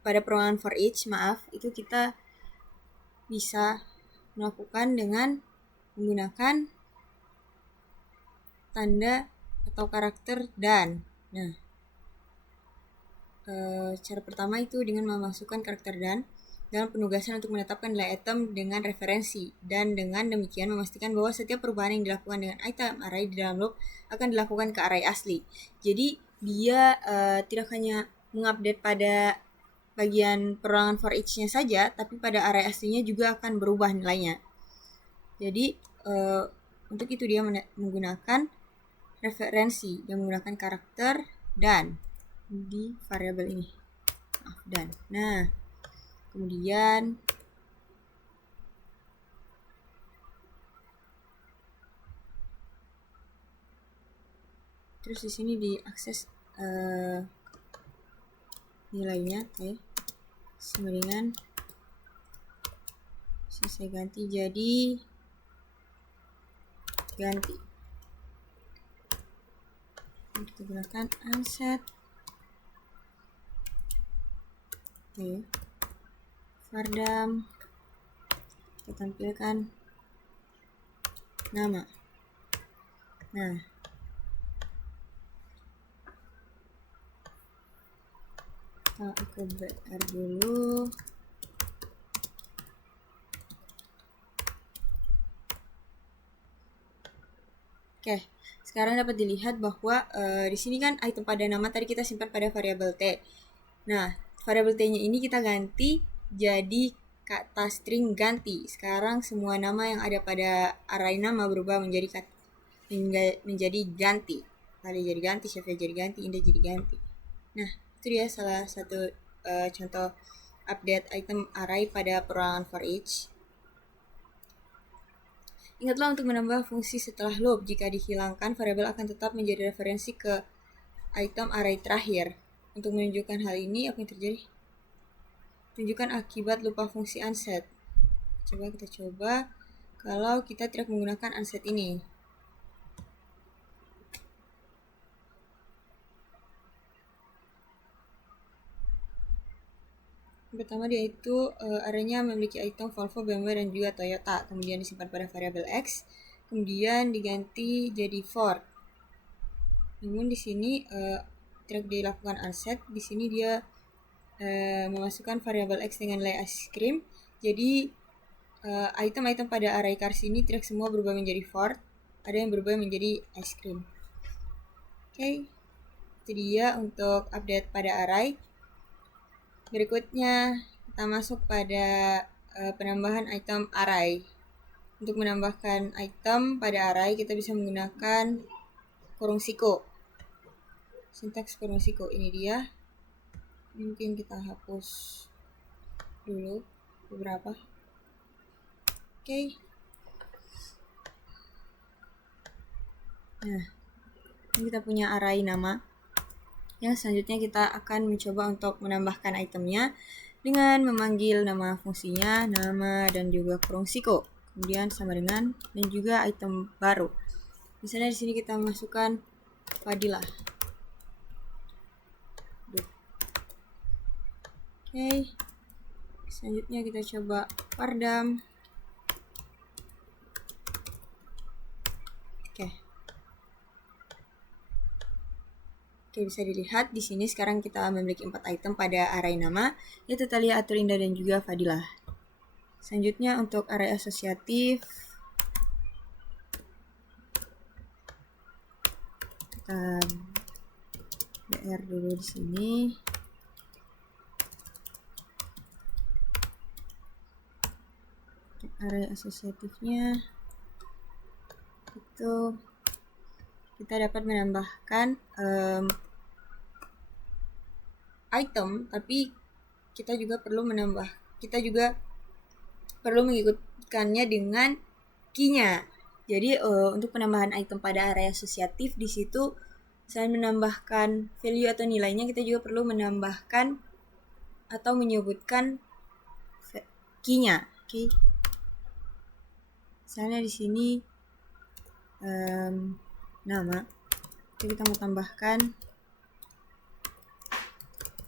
pada perulangan for each, itu kita bisa melakukan dengan menggunakan tanda atau karakter dan. Nah, cara pertama itu dengan memasukkan karakter dan dalam penugasan untuk menetapkan nilai item dengan referensi, dan dengan demikian memastikan bahwa setiap perubahan yang dilakukan dengan item array di dalam loop akan dilakukan ke array asli. Jadi dia tidak hanya mengupdate pada bagian perulangan for each-nya saja, tapi pada array aslinya juga akan berubah nilainya. Jadi untuk itu dia menggunakan referensi yang menggunakan karakter dan di variabel ini. Dan. Nah, kemudian terus di sini diakses nilainya sama dengan saya ganti jadi ganti. Kita gunakan unset. Vardam. Kita tampilkan nama. Nah, kita BR dulu. Oke, sekarang dapat dilihat bahwa di sini kan item pada nama tadi kita simpan pada variabel t. Nah, variabel t-nya ini kita ganti jadi kata string ganti. Sekarang semua nama yang ada pada array nama berubah menjadi ganti. Tadi jadi ganti, Shavia jadi ganti, Indah jadi ganti. Nah, itu dia salah satu contoh update item array pada perulangan for each. Ingatlah untuk menambah fungsi setelah loop. Jika dihilangkan, variabel akan tetap menjadi referensi ke item array terakhir. Untuk menunjukkan hal ini, apa yang terjadi? Tunjukkan akibat lupa fungsi unset. Kita coba kalau kita tidak menggunakan unset ini. Pertama dia itu arraynya memiliki item Volvo, BMW, dan juga Toyota. Kemudian disimpan pada variabel X. kemudian diganti jadi for. Namun di sini tidak dilakukan unset. Di sini dia memasukkan variabel x dengan nilai ice cream. Jadi item-item pada array cars ini tidak semua berubah menjadi for, ada yang berubah menjadi ice cream. Oke, itu dia untuk update pada array. Berikutnya kita masuk pada penambahan item array. Untuk menambahkan item pada array kita bisa menggunakan kurung siko. Sintaks kurung siko ini dia. Mungkin kita hapus dulu beberapa. Oke. Nah, ini kita punya array nama. Yang selanjutnya kita akan mencoba untuk menambahkan itemnya dengan memanggil nama fungsinya, nama dan juga kurung siko. Kemudian sama dengan dan juga item baru. Misalnya di sini kita masukkan Fadilah. Oke. Selanjutnya kita coba Fardam. Oke, bisa dilihat di sini sekarang kita memiliki 4 item pada array nama, yaitu Talia, Aturinda, dan juga Fadilah. Selanjutnya untuk array asosiatif, kita BR dulu di sini. Untuk array asosiatifnya itu kita dapat menambahkan item, tapi kita juga perlu mengikutkannya dengan key-nya. Jadi untuk penambahan item pada array asosiatif di situ selain menambahkan value atau nilainya, kita juga perlu menambahkan atau menyebutkan key-nya. Oke. Misalnya di sini nama, jadi kita mau tambahkan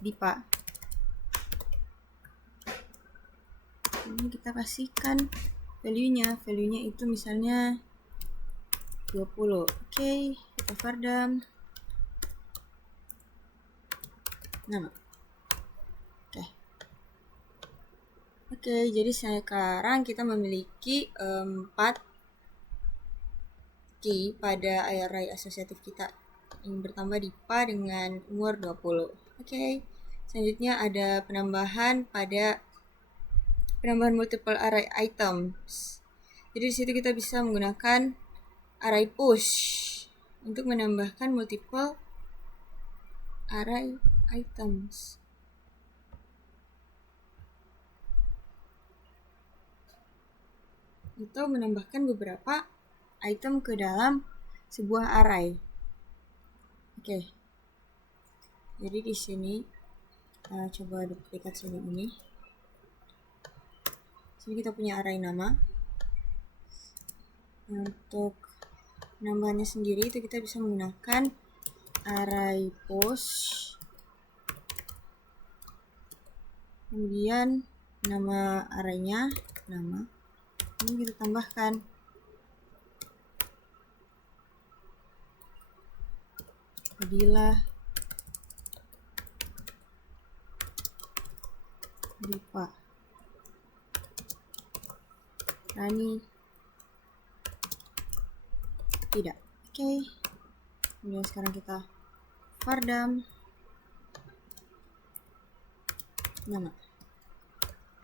Dipa. Ini kita kasihkan value-nya itu misalnya 20. Oke, kita Fardam nama. Oke, jadi sekarang kita memiliki 4 key pada array asosiatif kita yang bertambah Dipa dengan umur 20. Oke. Selanjutnya ada penambahan multiple array items. Jadi di situ kita bisa menggunakan array push untuk menambahkan multiple array items. Atau menambahkan beberapa item ke dalam sebuah array. Oke. Jadi di sini coba duplikasi ini. Sini kita punya array nama. Untuk penambahannya sendiri itu kita bisa menggunakan array push. Kemudian nama arraynya nama. Ini kita tambahkan Fadilah, Dipa, Rani, tidak. Oke. Kemudian sekarang kita Fardam nama.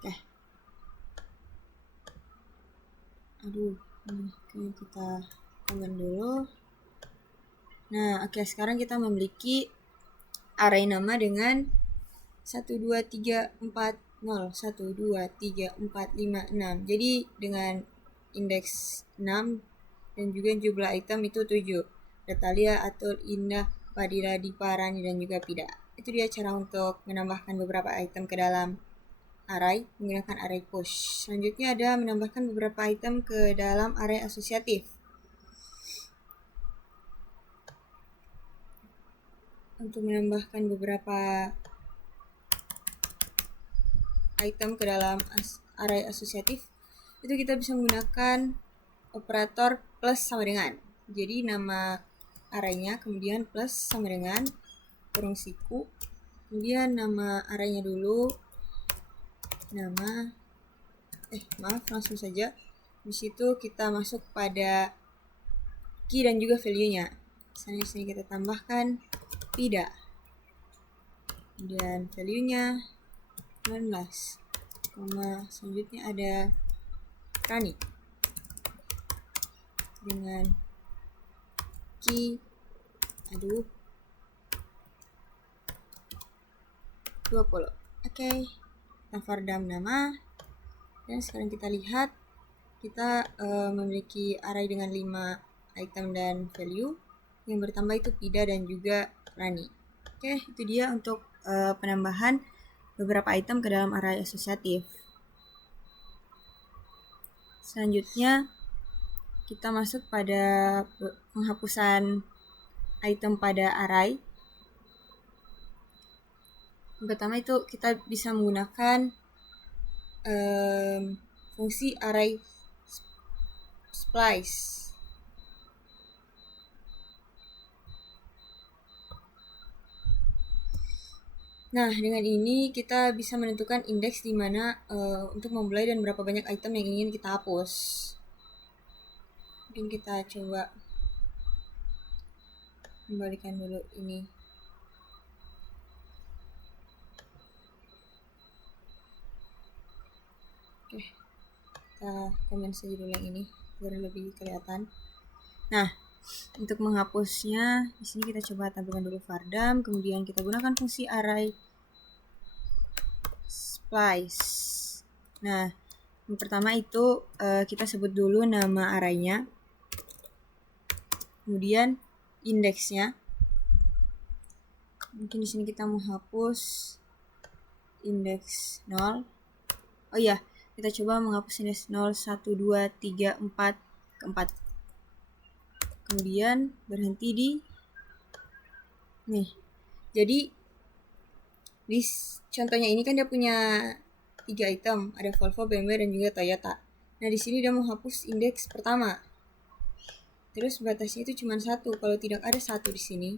Oke. Aduh, ini kayaknya kita komen dulu. Nah, oke, sekarang kita memiliki array nama dengan 1, 2, 3, 4, 0, 1, 2, 3, 4, 5, 6. Jadi dengan indeks 6 dan juga jumlah item itu 7. Datalia, Atul, Indah, Fadilah, Dipa, Rani, dan juga Pida. Itu dia cara untuk menambahkan beberapa item ke dalam array menggunakan array push. Selanjutnya ada menambahkan beberapa item ke dalam array asosiatif. Untuk menambahkan beberapa item ke dalam array asosiatif, itu kita bisa menggunakan operator plus sama dengan. Jadi nama arraynya, kemudian plus sama dengan kurung siku, kemudian nama arraynya dulu, nama langsung saja. Di situ kita masuk pada key dan juga value-nya. Misalnya di sini kita tambahkan Pida. Kemudian value-nya 19. Selanjutnya ada Rani dengan key 20. Oke. Kita fardam nama. Dan sekarang kita lihat kita memiliki array dengan 5 item dan value. Yang bertambah itu Pida dan juga Rani. Oke, itu dia untuk penambahan beberapa item ke dalam array asosiatif. Selanjutnya kita masuk pada penghapusan item pada array. Yang pertama itu kita bisa menggunakan fungsi array splice. Nah, dengan ini kita bisa menentukan indeks di mana untuk memulai dan berapa banyak item yang ingin kita hapus. Mungkin kita coba kembalikan dulu ini. Oke, kita komen saja dulu yang ini biar lebih kelihatan. Nah, untuk menghapusnya, di sini kita coba tampilkan dulu fardam, kemudian kita gunakan fungsi array splice. Nah, yang pertama itu kita sebut dulu nama arraynya, kemudian indeksnya. Mungkin di sini kita mau hapus indeks 0. Oh iya, kita coba menghapus indeks 0, 1, 2, 3, 4, keempat. Kemudian berhenti di nih. Jadi di contohnya ini kan dia punya 3 item, ada Volvo, BMW dan juga Toyota. Nah, di sini dia mau hapus indeks pertama. Terus batasnya itu cuma 1, kalau tidak ada 1 di sini.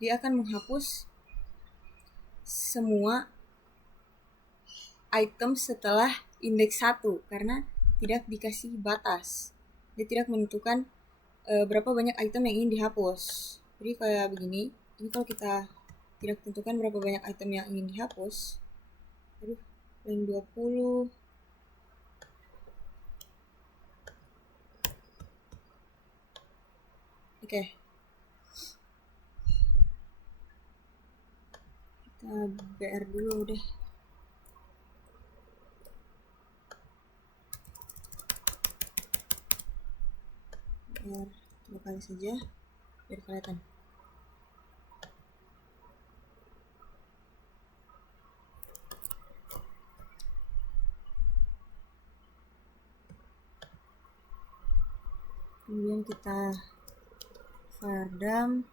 Dia akan menghapus semua item setelah indeks 1 karena tidak dikasih batas. Dia tidak menentukan berapa banyak item yang ingin dihapus. Jadi kayak begini, ini kalau kita tidak tentukan berapa banyak item yang ingin dihapus, yang 20. Oke. Kita BR dulu deh. BR 2 kali saja biar kelihatan. Kemudian kita fardam,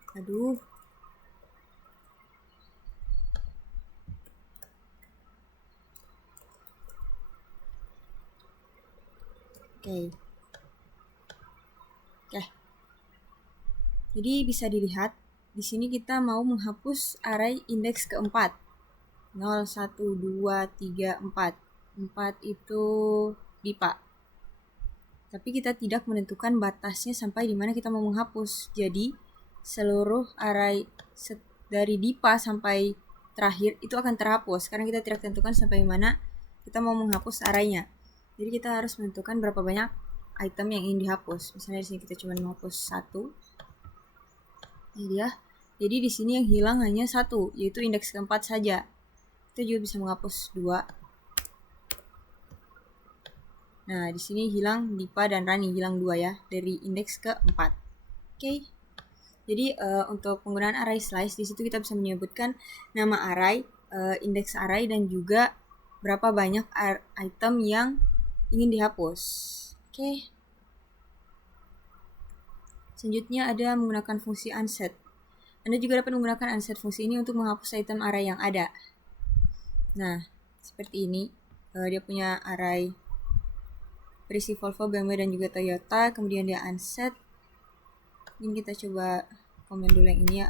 Oke. Jadi bisa dilihat di sini kita mau menghapus array indeks keempat. 0, 1, 2, 3, 4. 4 itu DIPA. Tapi kita tidak menentukan batasnya sampai di mana kita mau menghapus. Jadi seluruh array dari DIPA sampai terakhir itu akan terhapus karena kita tidak tentukan sampai mana kita mau menghapus arraynya. Jadi kita harus menentukan berapa banyak item yang ingin dihapus. Misalnya di sini kita cuma menghapus 1. Ini dia. Jadi di sini yang hilang hanya 1, yaitu indeks keempat saja. Kita juga bisa menghapus 2. Nah, di sini hilang Dipa dan Rani, hilang 2 ya, dari indeks ke-4. Oke. Jadi untuk penggunaan array slice di situ kita bisa menyebutkan nama array, indeks array dan juga berapa banyak item yang ingin dihapus. Oke. Selanjutnya ada menggunakan fungsi unset. Anda juga dapat menggunakan unset fungsi ini untuk menghapus item array yang ada. Nah, seperti ini. dia punya array berisi Volvo, BMW, dan juga Toyota. Kemudian dia unset. Ini kita coba komen dulu yang ini ya.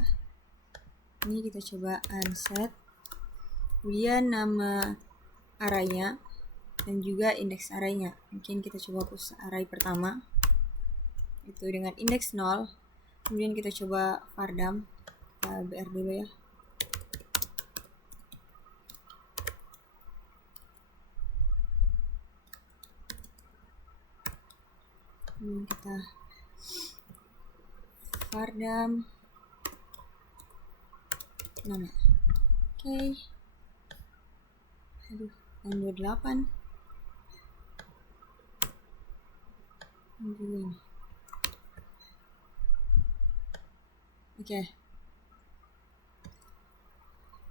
Ini kita coba unset. Kemudian nama arraynya dan juga indeks arraynya. Mungkin kita coba hapus array pertama itu dengan indeks 0. Kemudian kita coba vardam, kita br dulu ya. Kemudian kita vardam nama. Oke. Aduh, yang 28. Yang dulu ini. Oke.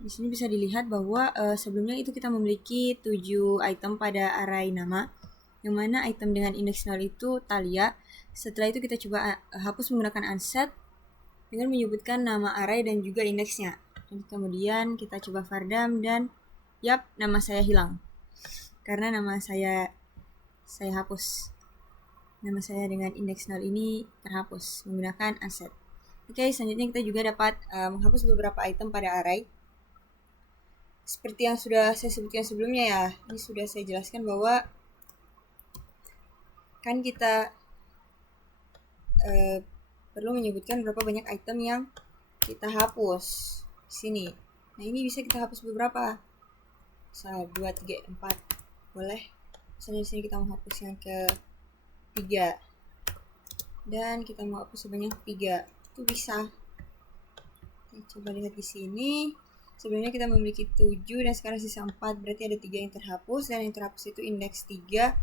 Di sini bisa dilihat bahwa sebelumnya itu kita memiliki 7 item pada array nama, yang mana item dengan indeks 0 itu Thalia. Setelah itu kita coba hapus menggunakan unset dengan menyebutkan nama array dan juga indeksnya. Dan kemudian kita coba vardam dan yap, nama saya hilang. Karena nama saya hapus. Nama saya dengan indeks 0 ini terhapus menggunakan unset. Oke, selanjutnya kita juga dapat menghapus beberapa item pada array. Seperti yang sudah saya sebutkan sebelumnya ya, ini sudah saya jelaskan bahwa kan kita perlu menyebutkan berapa banyak item yang kita hapus di sini. Nah, ini bisa kita hapus beberapa. 1, 2, 3, 4. Boleh. Misalnya di sini kita menghapus yang ke-3. Dan kita mau hapus sebanyak 3. Itu bisa. Kita coba lihat di sini. Sebelumnya kita memiliki 7 dan sekarang sisa 4, berarti ada 3 yang terhapus, dan yang terhapus itu indeks 3.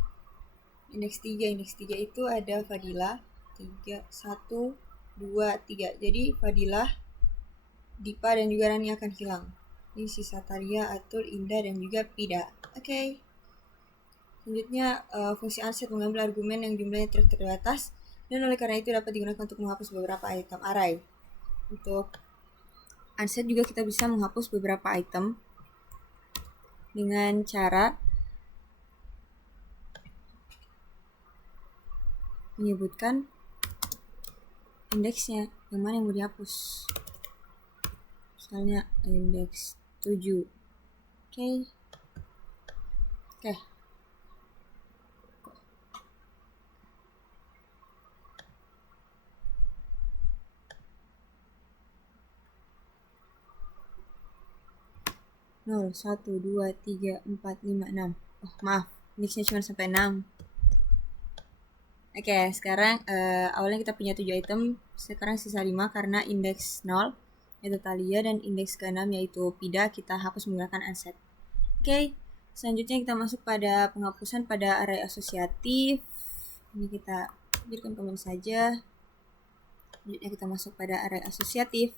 Indeks 3 itu ada Fadila 3, 1, 2, 3. Jadi Fadilah, Dipa, dan juga Rani akan hilang. Ini sisa Thalia, Atul, Indah, dan juga Pida. Oke. Selanjutnya fungsi unset mengambil argumen yang jumlahnya terbatas, dan oleh karena itu dapat digunakan untuk menghapus beberapa item array. Untuk unset juga kita bisa menghapus beberapa item dengan cara menyebutkan indeksnya, yang mana yang mau dihapus. Misalnya indeks 7. Oke. 0, 1, 2, 3, 4, 5, 6. Oh, maaf, indexnya cuma sampai 6. Oke, sekarang awalnya kita punya 7 item, sekarang sisa 5 karena indeks 0 yaitu Thalia, dan indeks ke-6 yaitu Pida kita hapus menggunakan unset. Oke, selanjutnya kita masuk pada penghapusan pada array asosiatif. Ini kita biarkan komen saja. Selanjutnya kita masuk pada array asosiatif.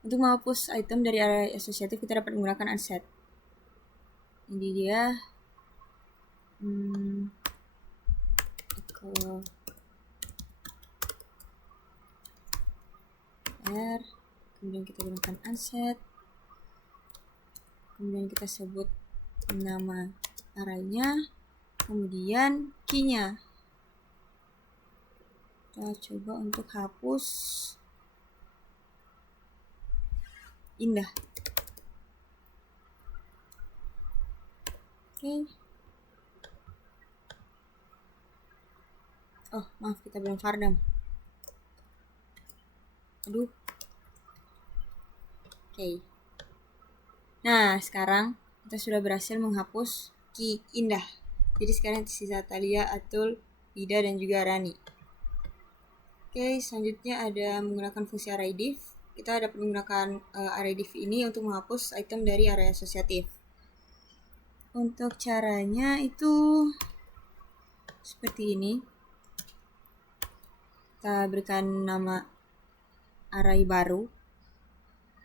Untuk menghapus item dari array asosiatif kita dapat menggunakan unset. Ini dia equal r, kemudian kita gunakan unset, kemudian kita sebut nama arraynya, kemudian key-nya. Kita coba untuk hapus Indah. Oke. Oh, maaf, kita belum vardam. Aduh. Oke. Nah, sekarang kita sudah berhasil menghapus key Indah. Jadi sekarang sisa Thalia, Atul, Pida, dan juga Rani. Oke, selanjutnya ada menggunakan fungsi array div. Kita dapat menggunakan array div ini untuk menghapus item dari array asosiatif. Untuk caranya itu seperti ini. Kita berikan nama array baru.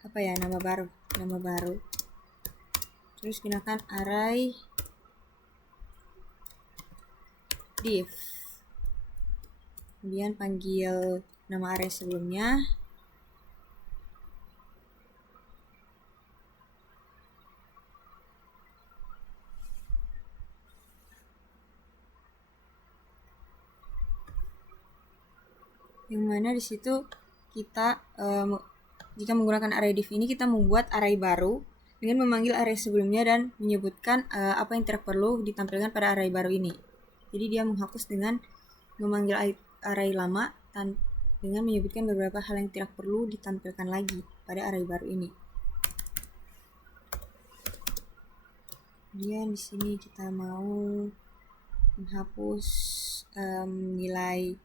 Apa ya nama baru? Nama baru. Terus gunakan array div. Kemudian panggil nama array sebelumnya. . . . . . . . . . . . . . . . . . . . . . . . . . . . . . . . . . . . . . . . . . . . . . . . . . . . . . . . . . yang mana di situ kita jika menggunakan array div ini kita membuat array baru dengan memanggil array sebelumnya dan menyebutkan apa yang tidak perlu ditampilkan pada array baru ini. Jadi dia menghapus dengan memanggil array lama dengan menyebutkan beberapa hal yang tidak perlu ditampilkan lagi pada array baru ini. Kemudian di sini kita mau menghapus nilai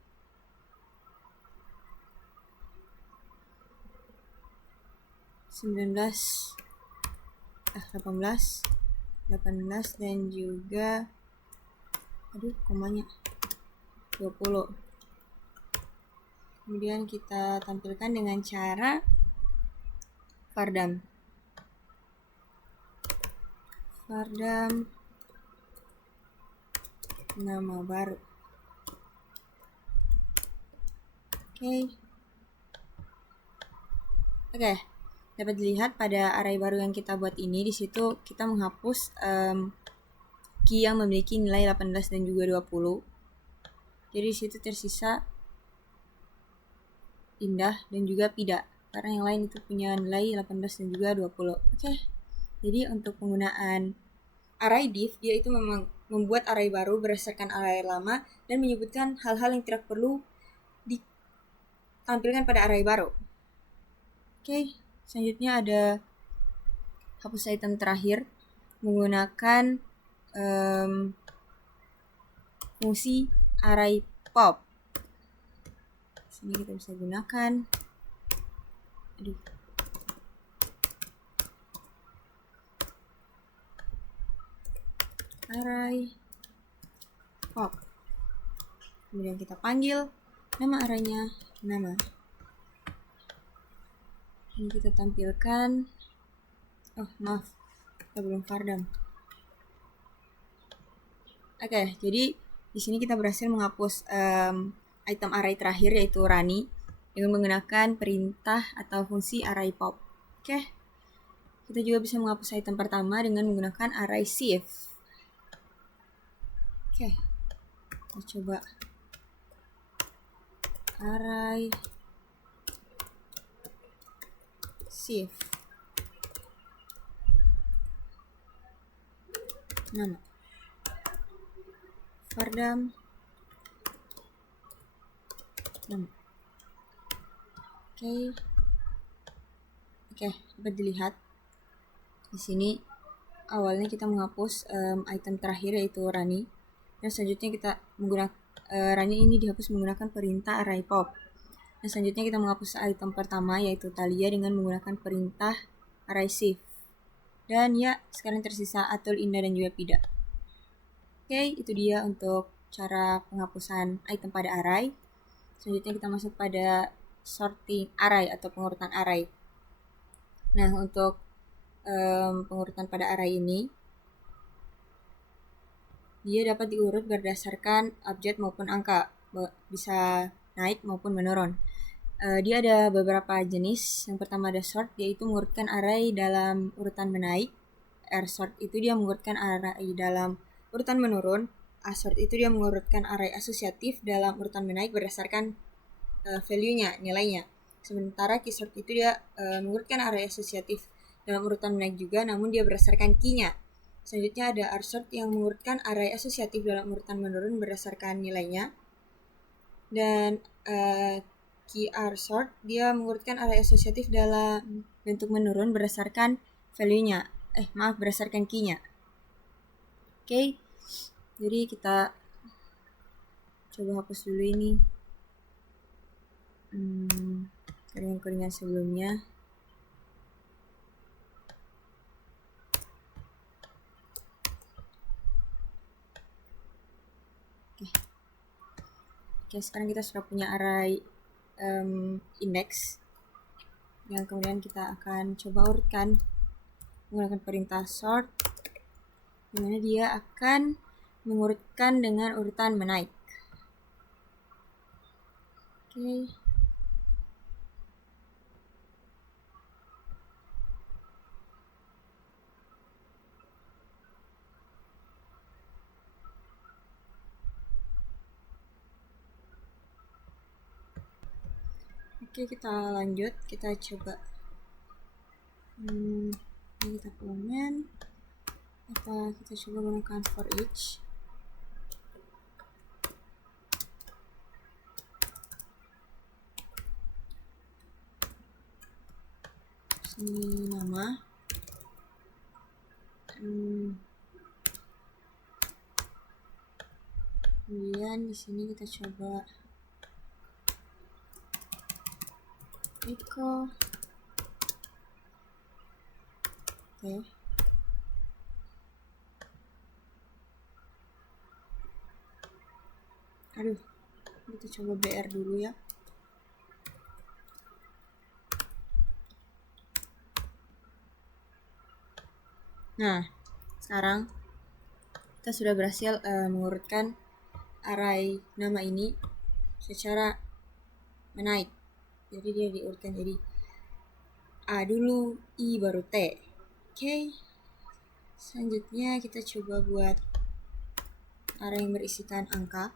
18 dan juga komanya 20. Kemudian kita tampilkan dengan cara Vardam nama baru. Oke. Dapat dilihat pada array baru yang kita buat ini, di situ kita menghapus key yang memiliki nilai 18 dan juga 20. Jadi di situ tersisa Indah dan juga Pida, karena yang lain itu punya nilai 18 dan juga 20. Jadi untuk penggunaan array div, dia itu memang membuat array baru berdasarkan array lama dan menyebutkan hal-hal yang tidak perlu ditampilkan pada array baru. Selanjutnya ada hapus item terakhir menggunakan fungsi array pop. Sini kita bisa gunakan array pop. Kemudian kita panggil nama arraynya nama. Ini kita tampilkan. Kita belum Vardam. Jadi di sini kita berhasil menghapus item array terakhir yaitu Rani dengan menggunakan perintah atau fungsi array pop. Kita juga bisa menghapus item pertama dengan menggunakan array shift. Kita coba array shift nama Vardam nama. Dapat dilihat di sini awalnya kita menghapus item terakhir yaitu Rani, dan selanjutnya kita menggunakan Rani ini dihapus menggunakan perintah array pop. Dan selanjutnya kita menghapus item pertama yaitu Thalia dengan menggunakan perintah array shift. Dan sekarang tersisa Atul, Indah dan juga Pida. Itu dia untuk cara penghapusan item pada array. Selanjutnya kita masuk pada sorting array atau pengurutan array. Nah, untuk pengurutan pada array ini dia dapat diurut berdasarkan abjad maupun angka, bisa naik maupun menurun. Dia ada beberapa jenis. Yang pertama ada sort, yaitu mengurutkan array dalam urutan menaik. R-sort itu dia mengurutkan array dalam urutan menurun. A-sort itu dia mengurutkan array asosiatif dalam urutan menaik berdasarkan value-nya, nilainya. Sementara keysort itu dia mengurutkan array asosiatif dalam urutan menaik juga, namun dia berdasarkan key-nya. Selanjutnya ada R-sort yang mengurutkan array asosiatif dalam urutan menurun berdasarkan nilainya. Dan QR sort dia mengurutkan array asosiatif dalam bentuk menurun berdasarkan value-nya. Berdasarkan key-nya. Jadi kita coba hapus dulu ini keringan-keringan sebelumnya. Sekarang kita sudah punya array index yang kemudian kita akan coba urutkan menggunakan perintah sort, dimana dia akan mengurutkan dengan urutan menaik. Oke, kita lanjut, kita coba ini kita komen apa kita coba gunakan for each. Sini nama, kemudian di sini kita coba echo. Oke. Aduh, kita coba BR dulu ya. Nah, sekarang kita sudah berhasil mengurutkan array nama ini secara menaik. Jadi dia diurutkan jadi A dulu, I baru T. Oke. Selanjutnya kita coba buat array yang berisikan angka.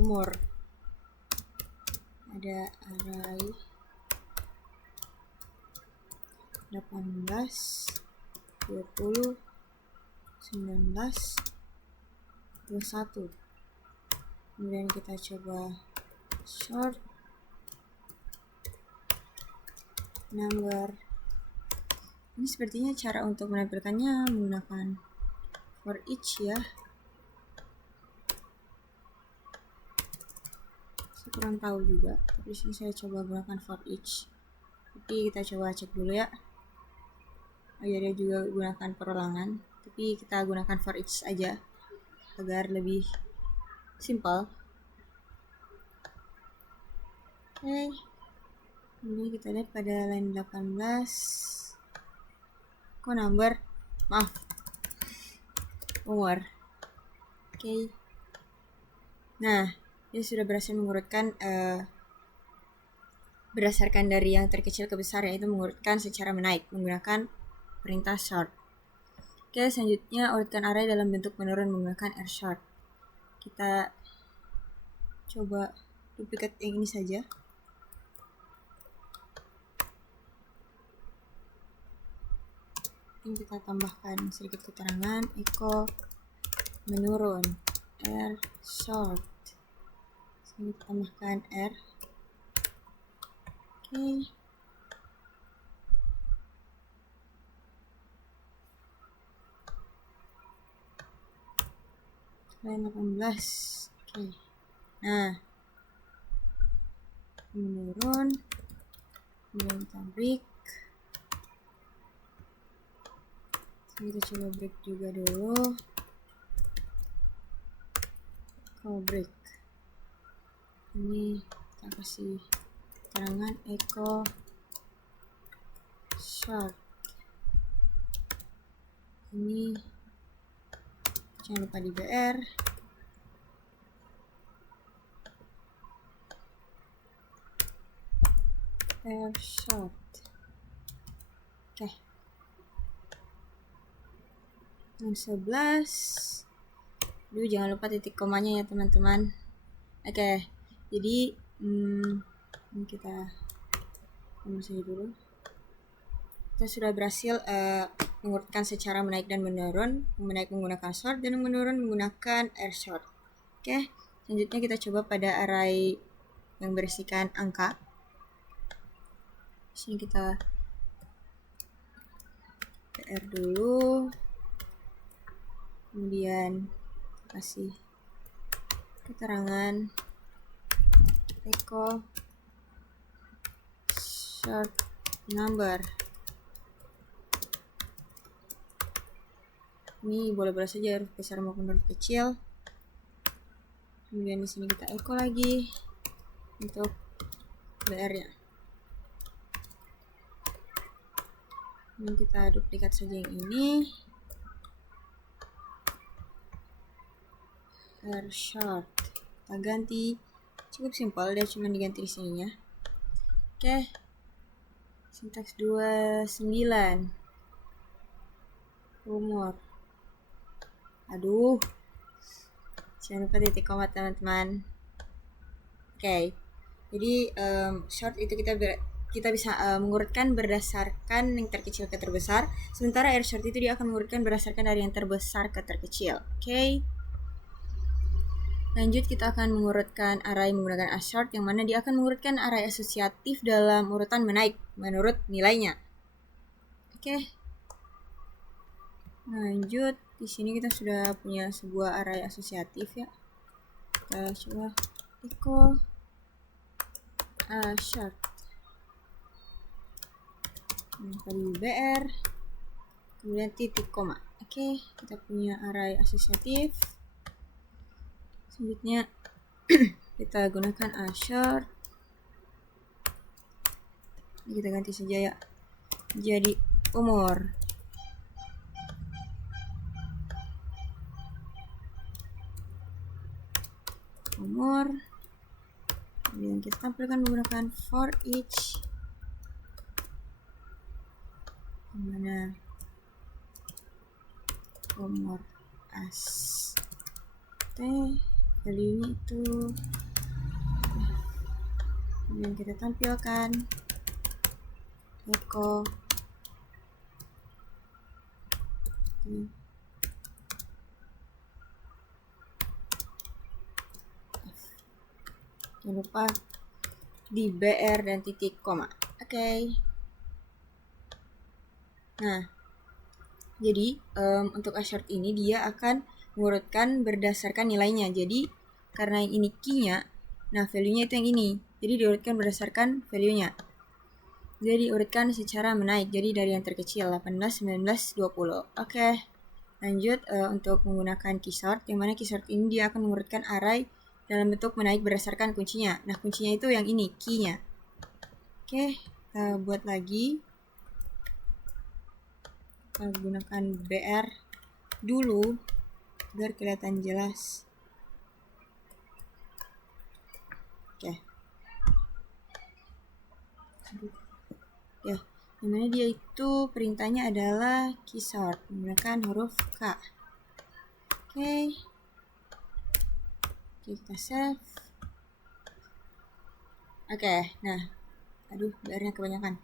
Umur. Ada array 18, 20, 19, 21. Kemudian kita coba short number. Ini sepertinya cara untuk menampilkannya menggunakan for each ya. Saya kurang tahu juga, tapi sini saya coba gunakan for each. Tapi kita coba cek dulu ya. Oh ya, dia juga gunakan perulangan, tapi kita gunakan for each aja agar lebih simple. Oke. Ini kita lihat pada line 18. Kok number? Maaf. Umur. Oke. Nah, dia sudah berhasil mengurutkan berdasarkan dari yang terkecil ke besar, yaitu mengurutkan secara menaik menggunakan perintah sort. Oke, selanjutnya urutkan array dalam bentuk menurun menggunakan rsort. Kita coba duplikat yang ini saja. Ini kita tambahkan sedikit keterangan echo menurun rsort. Sini kita tambahkan r. Oke. Line 18. Oke. Nah, menurun. Kemudian kita break. Kita coba break juga dulu. Kalau break ini kita kasih keterangan echo short. Ini jangan lupa di BR. Short. Oke. Yang 11. Dulu jangan lupa titik komanya ya teman-teman. Oke. Jadi ini kita saja dulu. Kita sudah berhasil mengurutkan secara menaik dan menurun. Menaik menggunakan sort dan menurun menggunakan rsort. Oke. Selanjutnya kita coba pada array yang berisikan angka. Sini kita PR dulu, kemudian kasih keterangan echo short number. Ini boleh-boleh saja huruf besar maupun huruf kecil. Kemudian di sini kita echo lagi untuk BR-nya. Ini kita duplikat saja yang ini. Short. Kita ganti. Cukup simpel, dia cuma diganti di sininya. Oke. Sintaks 29. Umur Aduh, jangan lupa titik koma teman-teman. Oke, jadi short itu kita bisa mengurutkan berdasarkan yang terkecil ke terbesar, sementara air short itu dia akan mengurutkan berdasarkan dari yang terbesar ke terkecil. Oke. Lanjut, kita akan mengurutkan array menggunakan assort, yang mana dia akan mengurutkan array asosiatif dalam urutan menaik menurut nilainya. Oke. Lanjut, di sini kita sudah punya sebuah array asosiatif ya. Kita coba echo assort. Tadi BR, kemudian titik koma. Oke, kita punya array asosiatif. Selanjutnya kita gunakan assort. Kita ganti saja ya, jadi umur. Kemudian kita tampilkan menggunakan for each, mana umur as t, value-nya itu. Kemudian kita tampilkan echo jangan lupa di BR dan titik koma. Oke. Nah, jadi untuk assort ini dia akan mengurutkan berdasarkan nilainya. Jadi karena yang ini key-nya, nah value-nya itu yang ini. Jadi diurutkan berdasarkan value-nya. Jadi diurutkan secara menaik. Jadi dari yang terkecil 18, 19, 20. Oke. Lanjut untuk menggunakan keysort, yang mana keysort ini dia akan mengurutkan array dalam bentuk menaik berdasarkan kuncinya. Nah, kuncinya itu yang ini, key-nya. Oke, kita buat lagi. Kita gunakan BR dulu biar kelihatan jelas. Oke. Ya, dimana dia itu perintahnya adalah keysort menggunakan huruf K. Oke, kita save. Oke, nah, aduh, BR-nya kebanyakan.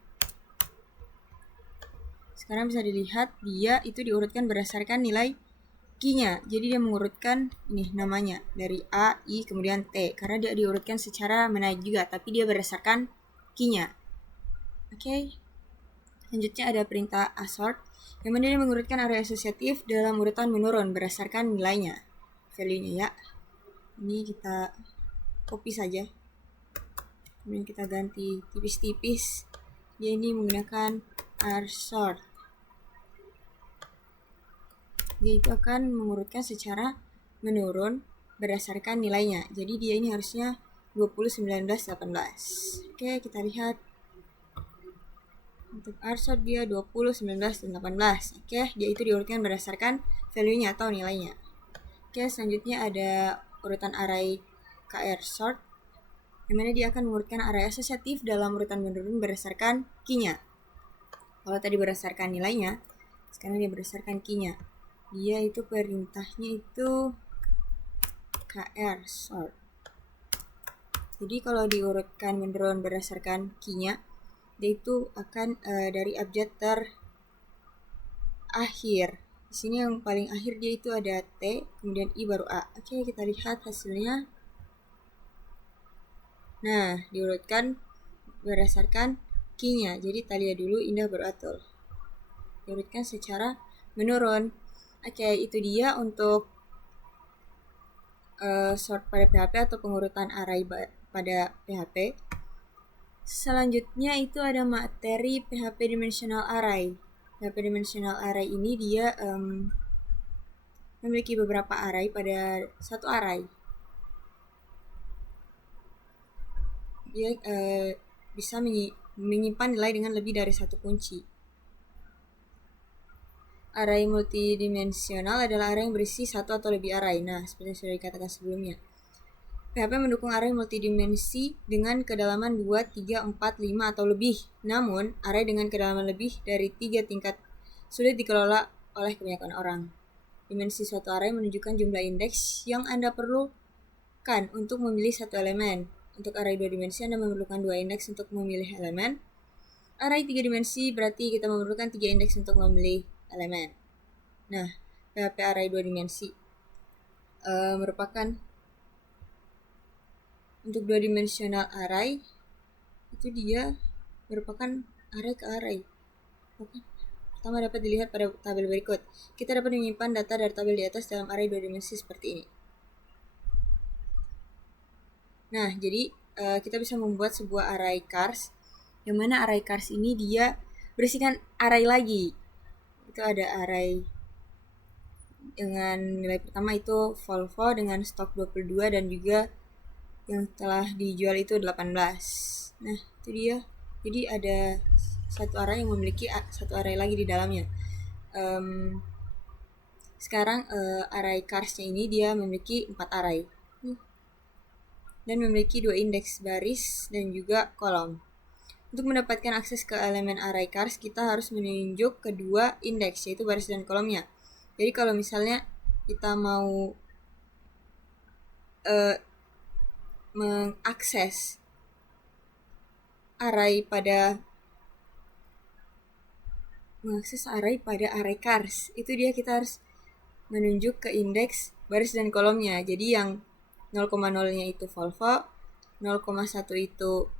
Sekarang bisa dilihat dia itu diurutkan berdasarkan nilai key-nya. Jadi dia mengurutkan ini namanya dari A, I, kemudian T. Karena dia diurutkan secara menaik juga, tapi dia berdasarkan key-nya. Oke. Selanjutnya ada perintah assort, yang mana dia mengurutkan array asosiatif dalam urutan menurun berdasarkan nilainya, value-nya ya. Ini kita copy saja. Kemudian kita ganti tipis-tipis. Dia ini menggunakan assort. Dia itu akan mengurutkan secara menurun berdasarkan nilainya. Jadi dia ini harusnya 20, 19, 18. Oke, kita lihat. Untuk assort dia 20, 19, dan 18. Oke, dia itu diurutkan berdasarkan value-nya atau nilainya. Oke, selanjutnya ada urutan array kr sort, yang mana dia akan mengurutkan array asosiatif dalam urutan menurun berdasarkan key-nya. Kalau tadi berdasarkan nilainya, sekarang dia berdasarkan key-nya. Dia itu perintahnya itu kr sort. Jadi kalau diurutkan menurun berdasarkan key-nya, dia itu akan dari abjad terakhir. Di sini yang paling akhir dia itu ada T, kemudian I baru A. Oke, kita lihat hasilnya. Nah, diurutkan berdasarkan key-nya. Jadi Talia dulu, Indah baru Atul. Diurutkan secara menurun. Oke, itu dia untuk sort pada PHP atau pengurutan array pada PHP. Selanjutnya itu ada materi PHP Dimensional Array. PHP Dimensional Array ini dia memiliki beberapa array pada satu array. Dia bisa menyimpan nilai dengan lebih dari satu kunci. Array multidimensional adalah array yang berisi satu atau lebih array. Nah, seperti yang sudah dikatakan sebelumnya. PHP mendukung array multidimensi dengan kedalaman 2, 3, 4, 5, atau lebih. Namun, array dengan kedalaman lebih dari 3 tingkat sulit dikelola oleh kebanyakan orang. dimensi suatu array menunjukkan jumlah indeks yang Anda perlukan untuk memilih satu elemen. Untuk array 2 dimensi, Anda memerlukan 2 indeks untuk memilih elemen. Array 3 dimensi berarti kita memerlukan 3 indeks untuk memilih elemen. Nah, PHP array 2 dimensi merupakan untuk 2-dimensional array itu dia merupakan array ke array. Pertama dapat dilihat pada tabel berikut. Kita dapat menyimpan data dari tabel di atas dalam array 2 dimensi seperti ini. Nah, jadi kita bisa membuat sebuah array cars, yang mana array cars ini dia berisikan array lagi. Itu ada array dengan nilai pertama itu Volvo dengan stok 22 dan juga yang telah dijual itu 18. Nah, itu dia. Jadi ada satu array yang memiliki satu array lagi di dalamnya. Sekarang array carsnya ini dia memiliki 4 array dan memiliki 2 indeks baris dan juga kolom. Untuk mendapatkan akses ke elemen array cars, kita harus menunjuk kedua indeks, yaitu baris dan kolomnya. Jadi kalau misalnya kita mau mengakses array pada array cars, itu dia kita harus menunjuk ke indeks baris dan kolomnya. Jadi yang 0,0-nya itu Volvo, 0,1 itu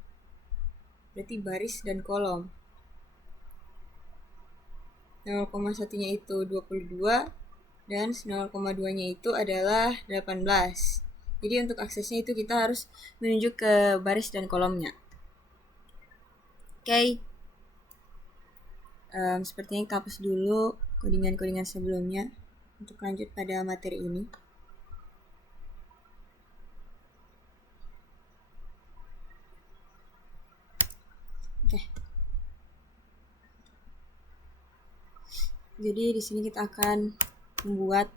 berarti baris dan kolom. 0,1-nya itu 22 dan 0,2-nya itu adalah 18. Jadi untuk aksesnya itu kita harus menunjuk ke baris dan kolomnya. Oke. Sepertinya kita hapus dulu codingan-codingan sebelumnya untuk lanjut pada materi ini. Oke. Jadi di sini kita akan membuat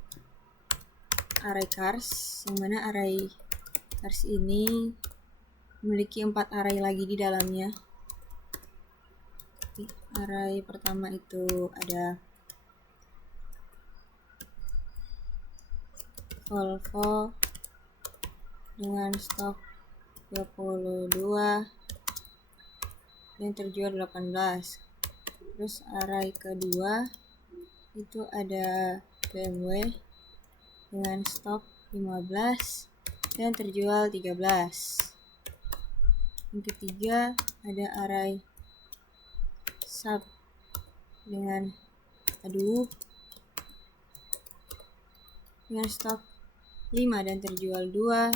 array cars, yang mana array cars ini memiliki 4 array lagi di dalamnya. Array pertama itu ada Volvo dengan stok 22 yang terjual 18. Terus array kedua itu ada BMW dengan stok 15 dan terjual 13. Yang ketiga ada array sub dengan stok 5 dan terjual 2.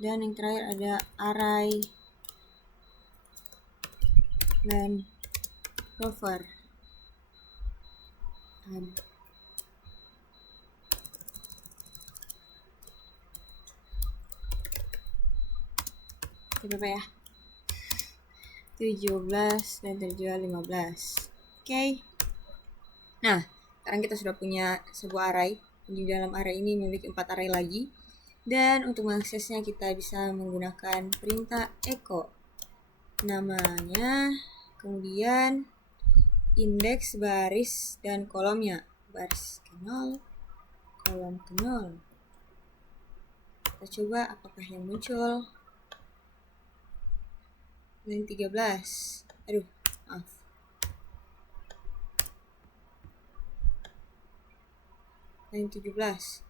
Dan yang terakhir ada array Land Rover. Berapa ya? 17 dan terjual 15. Oke. Nah, sekarang kita sudah punya sebuah array. Di dalam array ini memiliki 4 array lagi. Dan untuk mengaksesnya kita bisa menggunakan perintah echo. Namanya, kemudian indeks baris dan kolomnya. Baris ke 0, kolom ke 0. Kita coba apakah yang muncul. Dan 13. Maaf. Dan 17.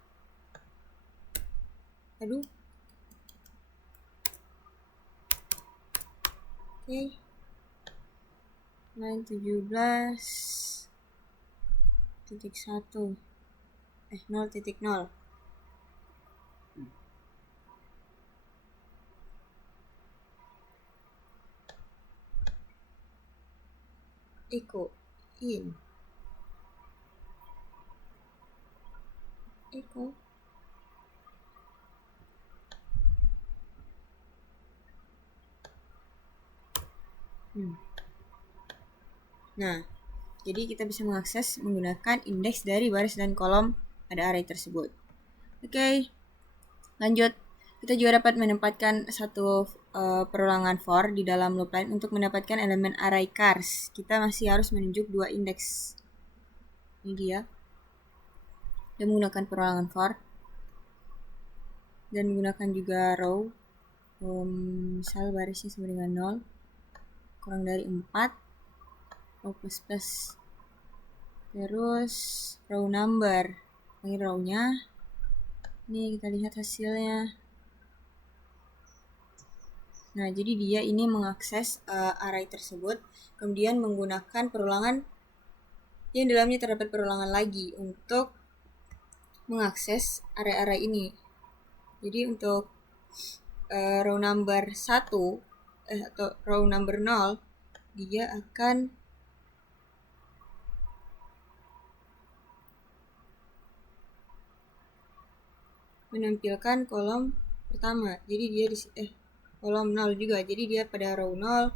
Oke. Line 17.1 0.0. Echo in. Echo. Nah, jadi kita bisa mengakses menggunakan indeks dari baris dan kolom pada array tersebut. Oke, lanjut. Kita juga dapat menempatkan satu perulangan for di dalam loop line untuk mendapatkan elemen array cars, kita masih harus menunjuk 2 indeks. Ini dia. Dan menggunakan perulangan for. Dan menggunakan juga row. Misal barisnya sama dengan 0. Kurang dari 4. Row plus plus. Terus row number. Ini row-nya. Ini kita lihat hasilnya. Nah, jadi dia ini mengakses array tersebut, kemudian menggunakan perulangan yang dalamnya terdapat perulangan lagi untuk mengakses array-array ini. Jadi untuk row number 1 atau row number 0, dia akan menampilkan kolom pertama. Jadi dia di kolom 0 juga. Jadi dia pada row 0.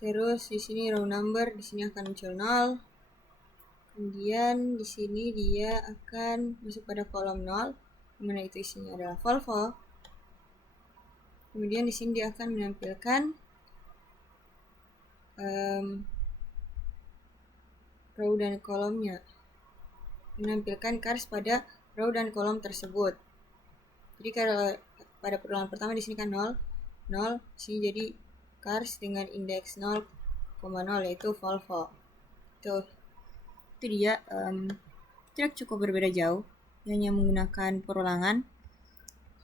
Terus di sini row number, di sini akan muncul 0. Kemudian di sini dia akan masuk pada kolom 0, dimana itu isinya adalah Volvo. Kemudian di sini dia akan menampilkan row dan kolomnya, menampilkan cars pada row dan kolom tersebut. Jadi kalau pada perulangan pertama di sini kan 0, 0, di sini jadi cars dengan indeks 0,0 yaitu Volvo. Itu dia tidak cukup berbeda jauh, hanya menggunakan perulangan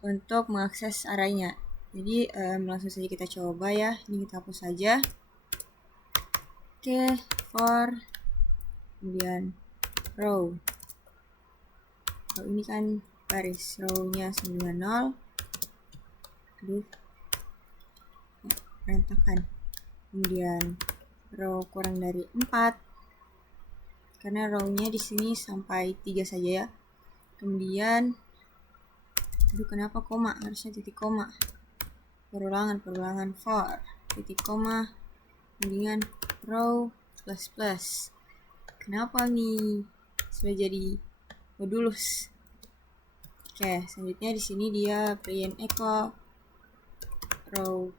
untuk mengakses arraynya. Jadi langsung saja kita coba ya. Ini kita hapus saja. Oke, for, kemudian row. Row ini kan baris, row-nya sama dengan 0. Aduh, berantakan. Kemudian row kurang dari 4. Karena row-nya di sini sampai 3 saja ya. Kemudian kenapa koma? Harusnya titik koma. Perulangan for, titik koma, kemudian row plus plus. Kenapa nih? Sudah jadi modulus. Oke, selanjutnya di sini dia print echo row.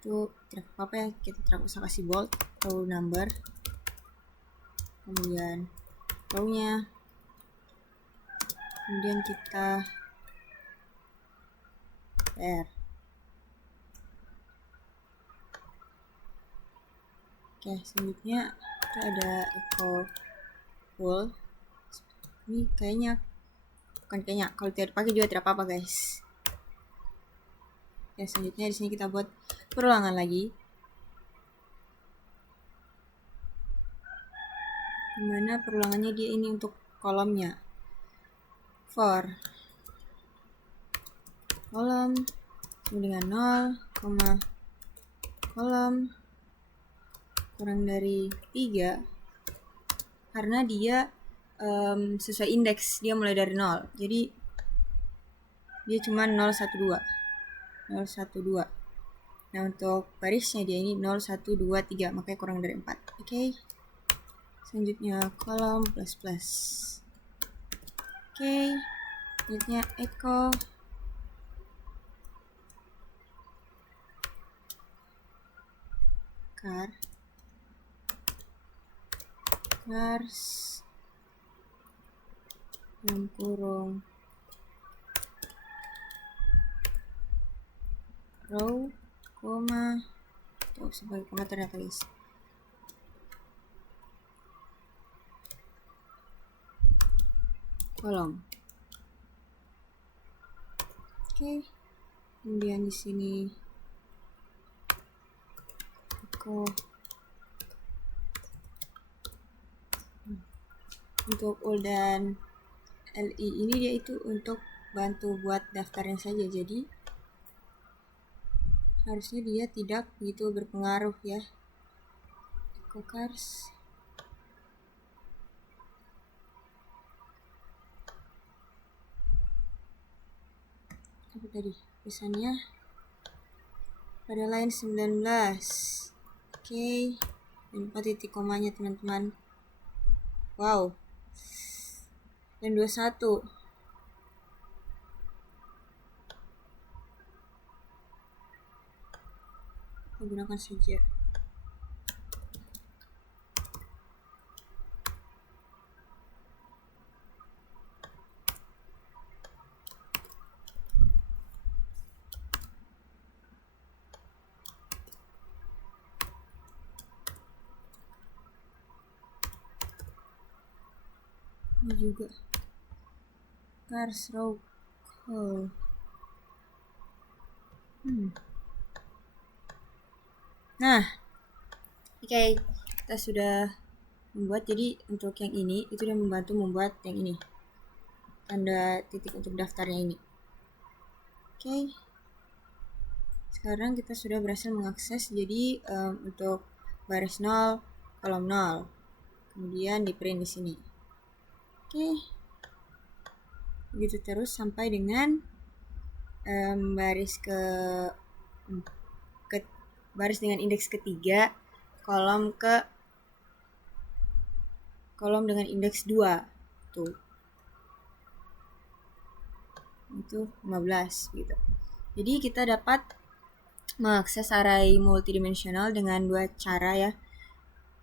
Itu tidak apa-apa ya, kita tidak usah kasih bold. Row number. Kemudian row-nya, kemudian kita R. Oke, selanjutnya kita ada echo full. Ini kalau tidak dipakai juga tidak apa-apa guys. Ya, selanjutnya di sini kita buat perulangan lagi, dimana perulangannya dia ini untuk kolomnya. For kolom sama dengan 0, kolom kurang dari 3, karena dia sesuai indeks, dia mulai dari 0. Jadi dia cuma 012. Nah, untuk barisnya dia ini 0, 1, 2, 3, makanya kurang dari 4. Oke. Selanjutnya kolom plus plus. Oke. Selanjutnya echo cars dalam kurung row, koma, sebagai koma ternyata guys. Kolom. Oke. Kemudian di sini echo untuk ul dan li ini dia itu untuk bantu buat daftarnya saja, jadi harusnya dia tidak begitu berpengaruh ya. Echo cars. Apa tadi pesannya? Pada line 19. Oke. Dan lupa titik komanya teman-teman. Wow. Dan 21. kita gunakan saja. Ini juga cars row. Nah, oke, kita sudah membuat. Jadi untuk yang ini itu dia membantu membuat yang ini, tanda titik untuk daftarnya ini. Oke, sekarang kita sudah berhasil mengakses. Jadi untuk baris 0, kolom 0, kemudian di print di sini. Oke, begitu terus sampai dengan baris baris dengan indeks ketiga, kolom dengan indeks 2 tuh, itu 15 gitu. Jadi kita dapat mengakses array multidimensional dengan dua cara ya.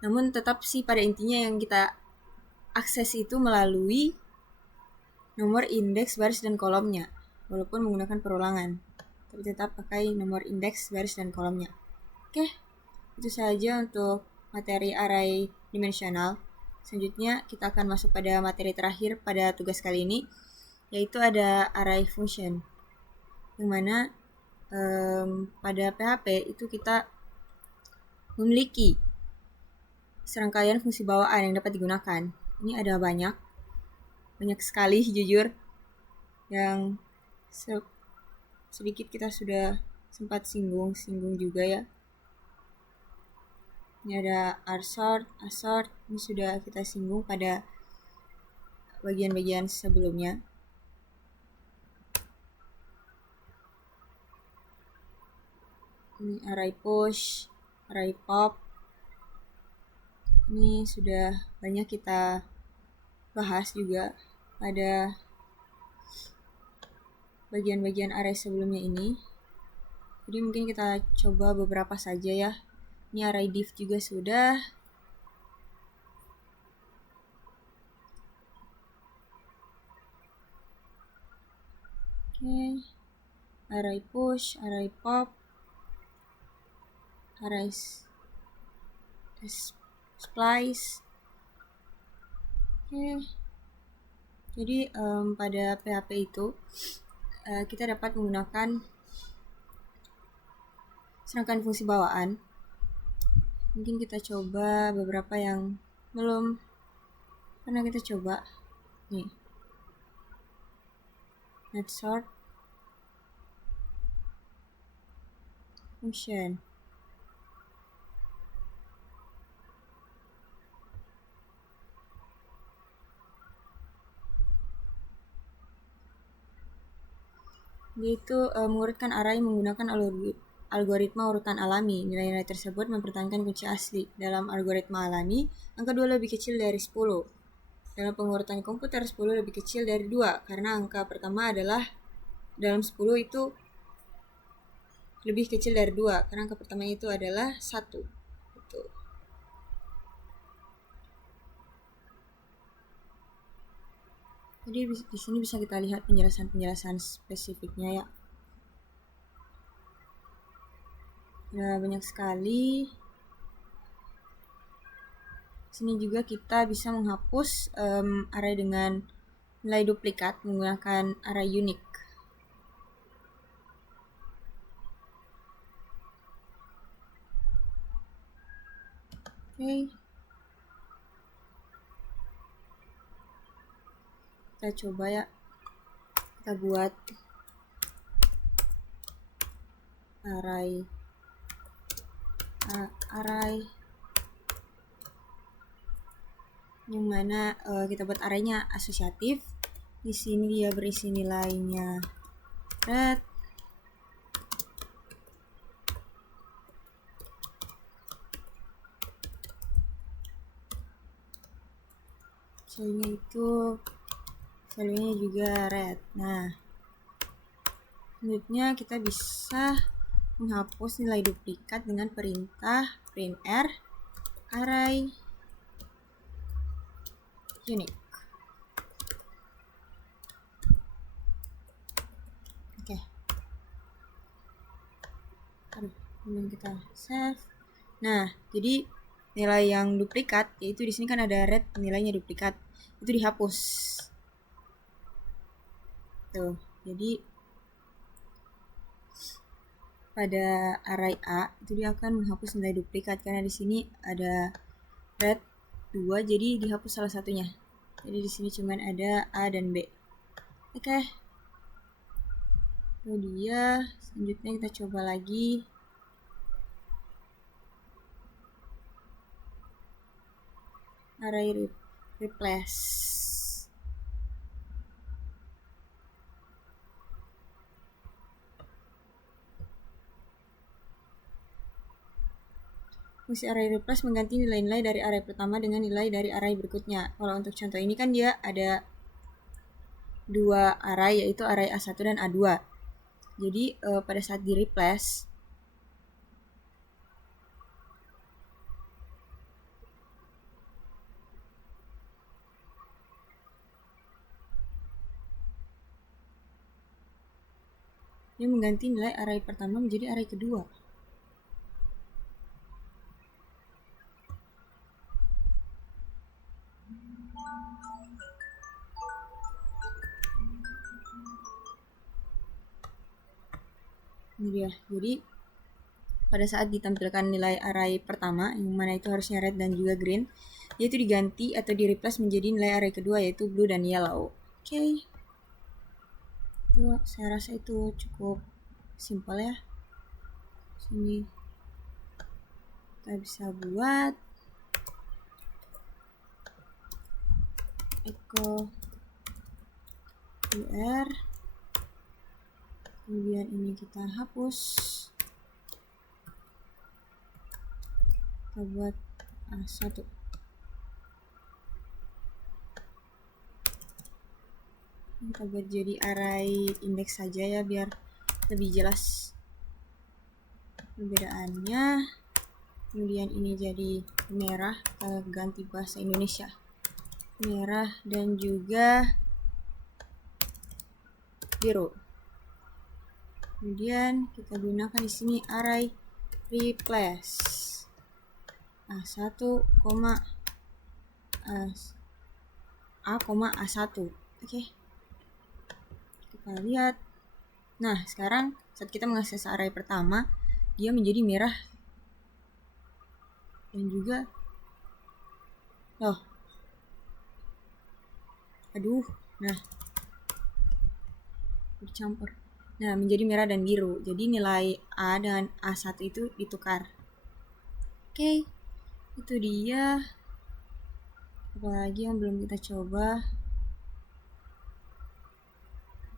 Namun tetap sih pada intinya yang kita akses itu melalui nomor indeks baris dan kolomnya, walaupun menggunakan perulangan, tapi tetap pakai nomor indeks baris dan kolomnya. Oke, itu saja untuk materi array dimensional. Selanjutnya kita akan masuk pada materi terakhir pada tugas kali ini, yaitu ada array function, yang mana pada PHP itu kita memiliki serangkaian fungsi bawaan yang dapat digunakan. Ini ada banyak sekali jujur, yang sedikit kita sudah sempat singgung juga ya. Ini ada assort, ini sudah kita singgung pada bagian-bagian sebelumnya. Ini array push, array pop. Ini sudah banyak kita bahas juga pada bagian-bagian array sebelumnya ini. Jadi mungkin kita coba beberapa saja ya. Ini array div juga sudah. Oke. Array push, array pop, array splice. Oke. Jadi pada PHP itu kita dapat menggunakan serangkaian fungsi bawaan. Mungkin kita coba beberapa yang belum pernah kita coba. Nih, net sort function. Yaitu mengurutkan array menggunakan algoritma urutan alami. Nilai-nilai tersebut mempertahankan kunci asli. Dalam algoritma alami, angka 2 lebih kecil dari 10. Dalam pengurutan komputer, 10 lebih kecil dari 2, karena angka pertama adalah dalam 10 itu lebih kecil dari 2, karena angka pertama itu adalah 1. Gitu. Jadi di sini bisa kita lihat penjelasan spesifiknya ya. Nah, banyak sekali. Sini juga kita bisa menghapus array dengan nilai duplikat menggunakan array unique. Oke. Kita coba ya. Kita buat array yang mana kita buat arraynya asosiatif. Di sini dia berisi nilainya red, value-nya juga red. Nah, selanjutnya kita bisa menghapus nilai duplikat dengan perintah printr array unique. Oke. Belum kita save. Nah, jadi nilai yang duplikat, yaitu di sini kan ada red nilainya duplikat, itu dihapus. Tuh, jadi pada array A itu dia akan menghapus nilai duplikat karena di sini ada red 2, jadi dihapus salah satunya. Jadi di sini cuma ada A dan B. Oke. Itu dia. Selanjutnya kita coba lagi. Array replace. Fungsi array replace mengganti nilai-nilai dari array pertama dengan nilai dari array berikutnya. Kalau untuk contoh ini kan dia ada dua array, yaitu array A1 dan A2. Jadi pada saat di replace, dia mengganti nilai array pertama menjadi array kedua. Ini dia. Jadi pada saat ditampilkan nilai array pertama, yang mana itu harusnya red dan juga green, yaitu diganti atau di replace menjadi nilai array kedua, yaitu blue dan yellow. Oke. Itu saya rasa itu cukup simpel ya. Sini kita bisa buat echo UR, kemudian ini kita hapus, kita buat A1. Kita buat jadi array index saja ya, biar lebih jelas perbedaannya. Kemudian ini jadi merah, kita ganti bahasa Indonesia, merah dan juga biru. Kemudian kita gunakan di sini array replace A1, A1. Oke. Kita lihat. Nah, sekarang saat kita mengakses array pertama, dia menjadi merah dan juga nah bercampur. Nah, menjadi merah dan biru. Jadi nilai A dan A1 itu ditukar. Oke. Itu dia. Apalagi yang belum kita coba.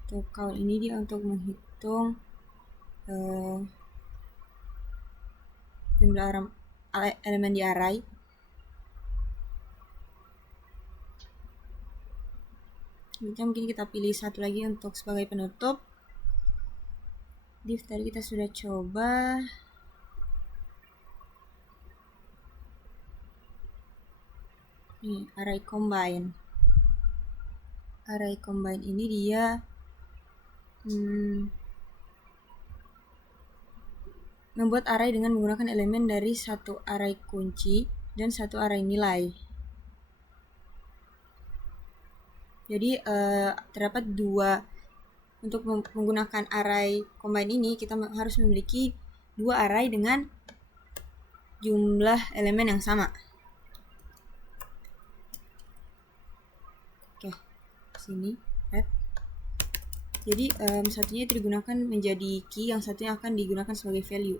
Untuk count ini dia untuk menghitung jumlah elemen di array. Mungkin kita pilih satu lagi untuk sebagai penutup. Div tadi kita sudah coba. Nih, array combine. Array combine ini dia membuat array dengan menggunakan elemen dari satu array kunci dan satu array nilai. Jadi terdapat dua. Untuk menggunakan array combine ini, kita harus memiliki dua array dengan jumlah elemen yang sama. Oke, sini red. Jadi satunya itu digunakan menjadi key, yang satunya akan digunakan sebagai value.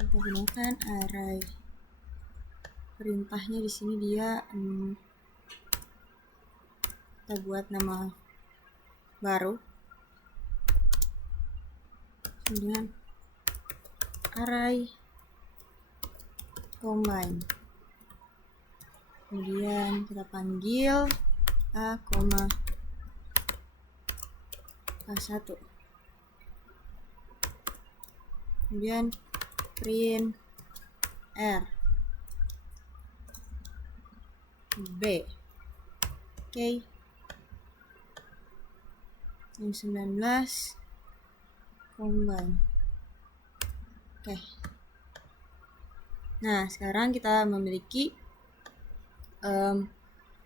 Kita gunakan array. Perintahnya di sini dia kita buat nama baru. Kemudian array combine. Kemudian kita panggil A, A1. Kemudian print R B. Oke. Yang 19 combine. Oke. Nah, sekarang kita memiliki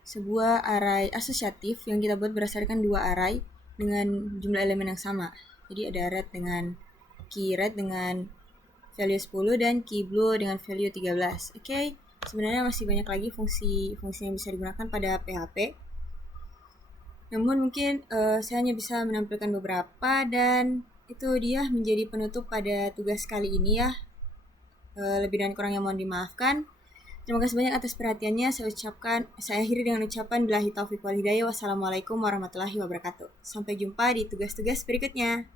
sebuah array asosiatif yang kita buat berdasarkan dua array dengan jumlah elemen yang sama. Jadi ada red dengan key red dengan value 10 dan key blue dengan value 13. Oke, sebenarnya masih banyak lagi fungsi yang bisa digunakan pada PHP. Namun mungkin saya hanya bisa menampilkan beberapa, dan itu dia menjadi penutup pada tugas kali ini ya. Lebih dan kurangnya mohon dimaafkan. Terima kasih banyak atas perhatiannya. Saya akhiri dengan ucapan billahi taufiq wal hidayah. Wassalamualaikum warahmatullahi wabarakatuh. Sampai jumpa di tugas-tugas berikutnya.